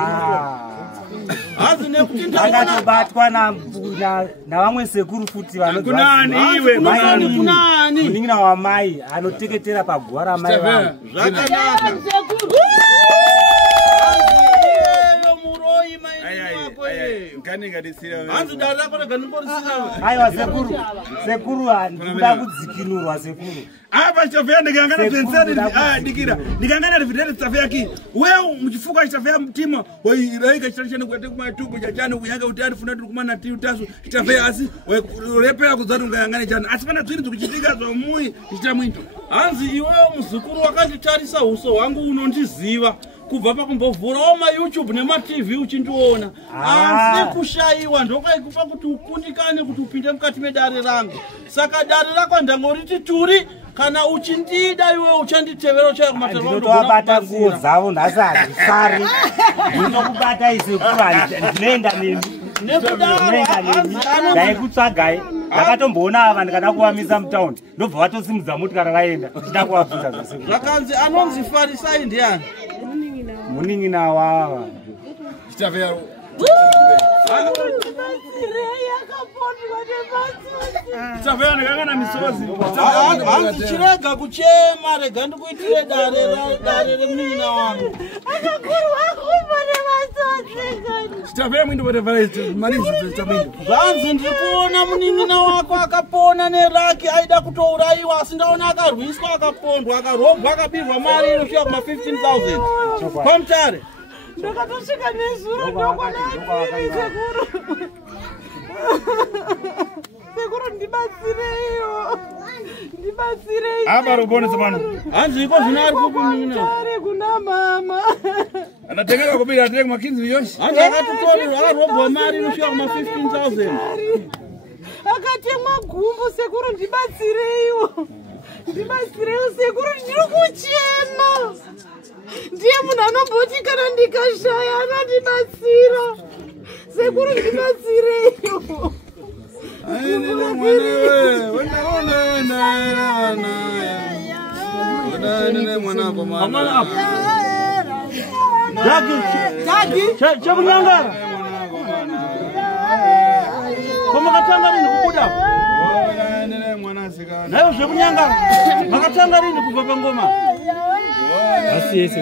hanzi nekuti ndakatobatwa navamwe sekuru futi kunani wa mai anoteketera paguwa ramai vangu. Zvakanaka. Hanzi dare rako rega ndimborisira. Aiwa sekuru ndikuda kudzikinurwa sekuru. Apa Sofia ndikangana zvenseni dikira. Ndikangana rivhidere Sofia ki. Wewe muchifuka Sofia mtima wairaika chitachana kwete kumatubu chachana kuyanga kuti arifuna tiri kumana tiutaso Sofia asi repera kuzati ungayangane chana. Asi pana zviri zvikuchitika zvamuyi chitamwindo. Hanzi iwewe muzukuru wakanditarisa uso hwangu unondiziva. Kubva pakumbovhurawo maYouTube nemaTV uchindiona. Asi kushayiwa ndokaikupa kuti ukundikane kuti upinde mukati medare rangu. Saka dare rako ndangoriti turi kana uchindida iwe uchanditevera uchaya kumatero. Ndinotobata nguo dzavo nhasi hadzisari. Ndinokubata isekuru ndinoenda nemi. Ndaikutsvagai. Ndakatomboona ava ndikada kuvamisa mutaundi. Ndobva vatosimudza motikari vaenda. Ndida kuvabvunza zvose. Zvakanzi anonzi Farisai ndiani? Muning'ina wava. Sofia Sofia ndakangana misozi. Hanzi chirega kuchema rega ndikuitire dare remuning'ina wangu. Sofia mwindo whatever manizi tamwindo. Zvanzi ndiri kuona muning'ina wako akapona neraki aida kutouraiwa asi ndaona akarwiswa akapondwa akarobwa akabirwa mari inosvika kuma 15,000 pamutare. Ndakatosvika nezuro ndokwana sekuru. Sekuru ndibatsireiwo. Ndibatsirei. Apa rubone semano. Hanzi iko zvino ari kukunina. Tare kuna mama. Anatengera kubira atenge kuma 15 miliyoni. Hanzi akatitorwa akarobwa mari inosvika kuma 15,000. Akatemwa gumbo sekuru ndibatsireiwo. Ndibatsirewo sekuru ndiri kuchema. Ndiye munhu anomboti kana ndikashaya anondibatsira. Sekuru ndibatsireyo. Chakunyangara koma katanga rini kubuda nayo zvekunyangara makatanga rini kubva pangoma asi yese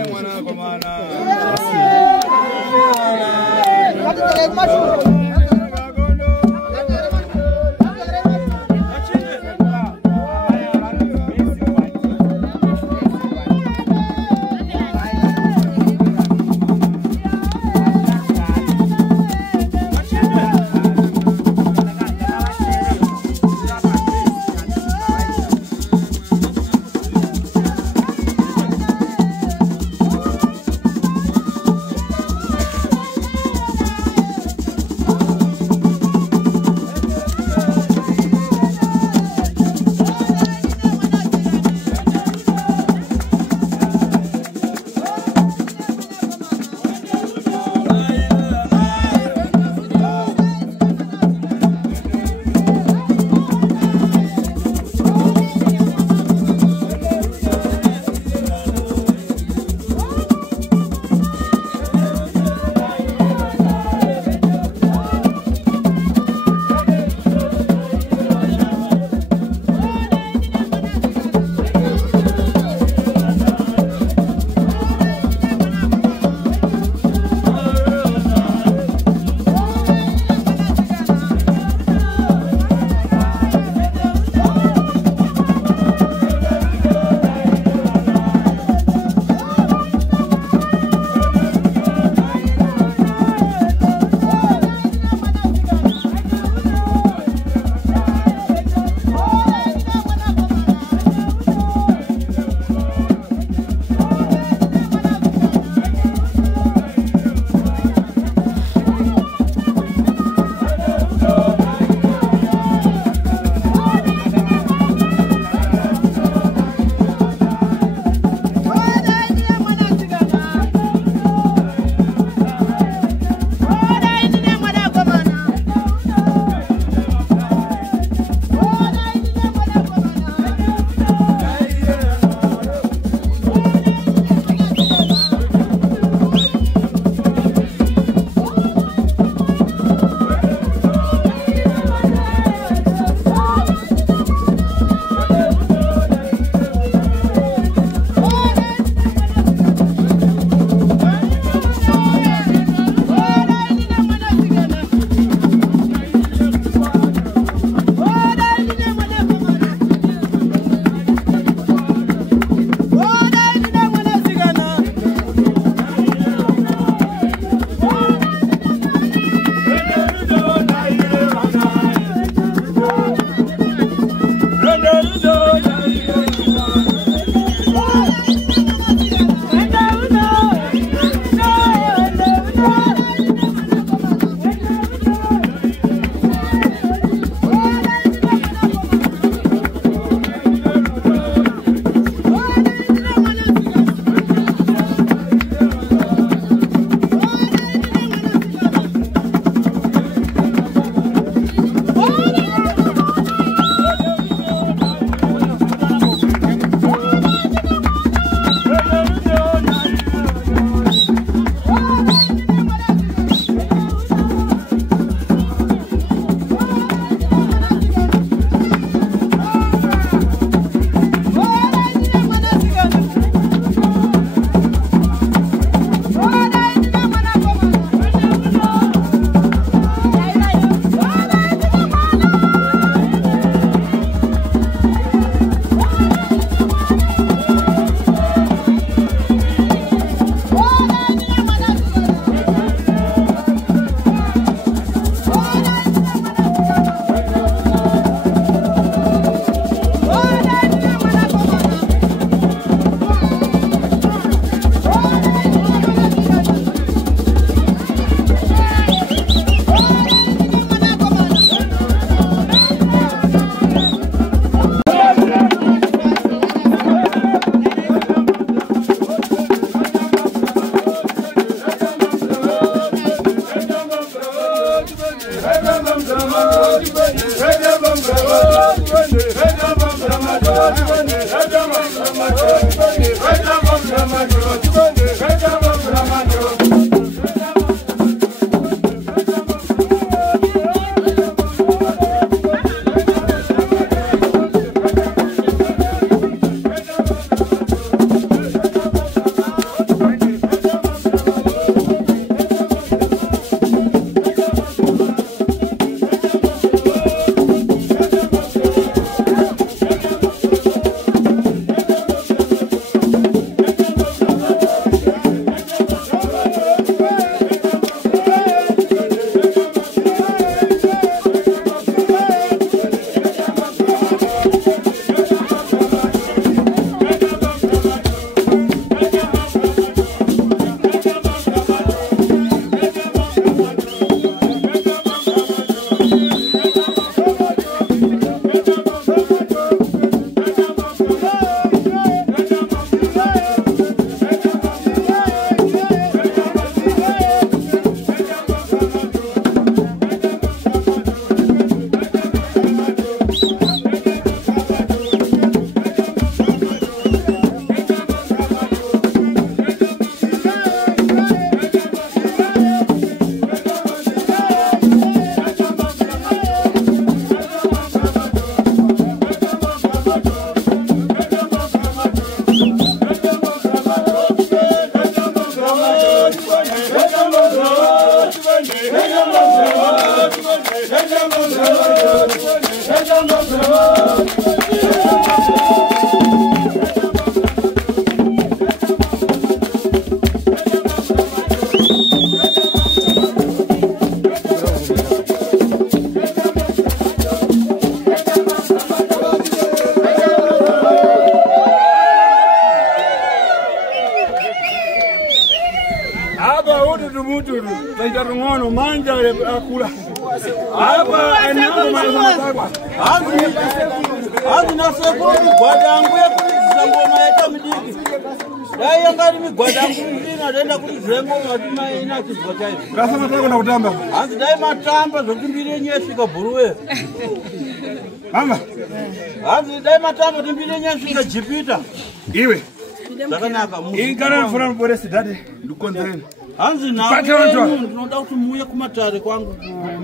Hanzi nawe ndinoda kuti muye kumatare kwangu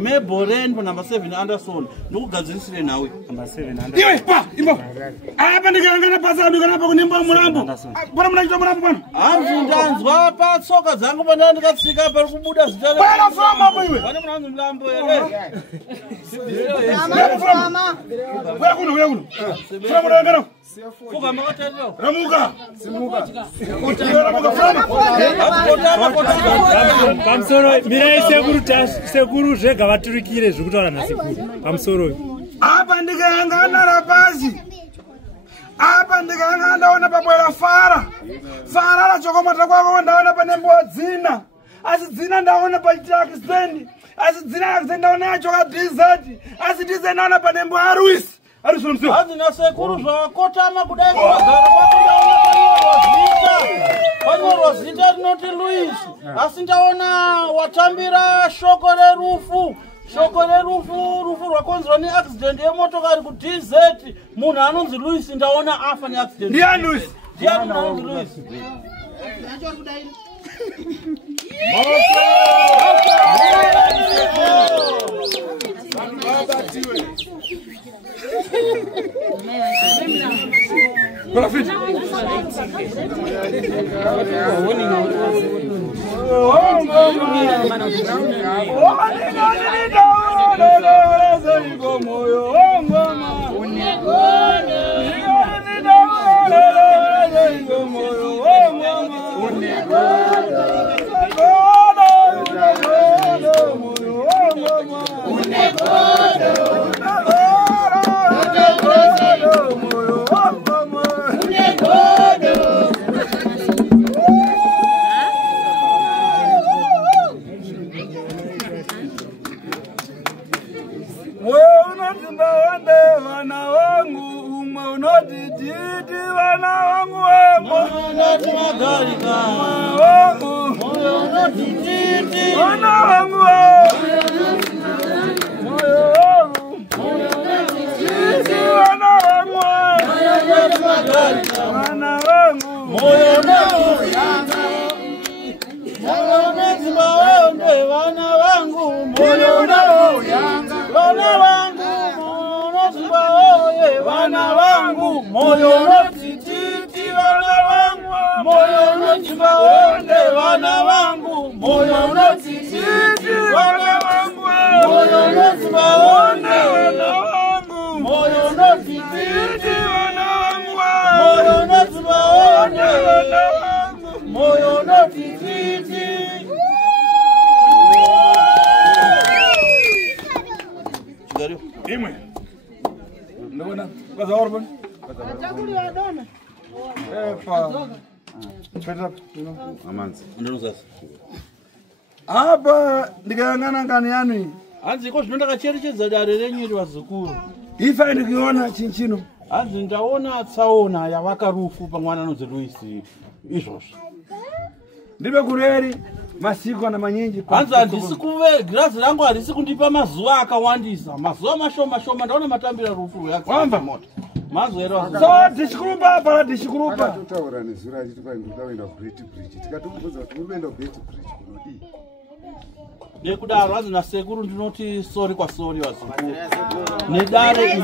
Meboren number 7 Anderson ndikugadzirisire nawe number 7 Anderson iwe pa imbo apa ndikangana pasado kana pa kunemba murambo pana munachita murambo pana hanzi ndanzwa pa tsoka dzangu pana ndikatsika pa kubuda zitare pana fama hapo iwe pane munanzi murambo ere fama wewe kuno fama ndangana fuka makatero ramuka simuka Pamsoro mirai sekuru zvega vaturikire zvekutaura nasekuru pamsoro apa ndikayangana rapasi apa ndikayangana ndaona pabwera fara rachokomata kwako ndaona pane mbowa dzina asi dzina ndaona pachiita accident asi dzina accident ndaona yachoka desert asi desert ndaona pane mbowa Arwis hanzi nasekuru zvakotama kudai kwagara panyorwa zita rinoti Louis asi ndaona watambira shoko rerufu rwakonzerwa neaccident yemotokari kuDZ munhu anonzi Louis ndaona afa neaccident ndiani Louis ndiani anonzi Louis Wana wangu moyo unaoyanga. Vana vangu munoziva oye, vana vangu moyo unotititi, vana vangu moyo unoziva onde, vana vangu moyo unotititi, vana vangu moyo unoziva onde, vana vangu moyo unotititi, vana vangu moyo unoziva onde, vana vangu moyo unotititi. Imwe. Ndabona kaza orban. Atakuli adona. Epa. Peta you Amanzi. Ndino sasa. Apa ndikayangana ngani yani? Hanzi ko zvinonda kacherechedza dare renyu iri vazukuru. Ifa ndikiona chinchino. Hanzi ndaona tsaona yavakarufu pamwana nonzi Luisi izvozvo. Ndibe kureri masiku ana manyinji. Hanzi handisi kuve girazi rangu harisi kundipa mazuva akawandisa. Mazuva mashoma ndaona matambira rufu wamba moto. Mazoero so dishikurupa para dishikurupa. Tutaura nezura achitipa ndikaenda Great Bridge. Tikatomubvunza kuti munoenda Great Bridge kunodi. Nekudaro hanzi nasekuru ndinoti sori kwa sori vazukuru. Nedare iri.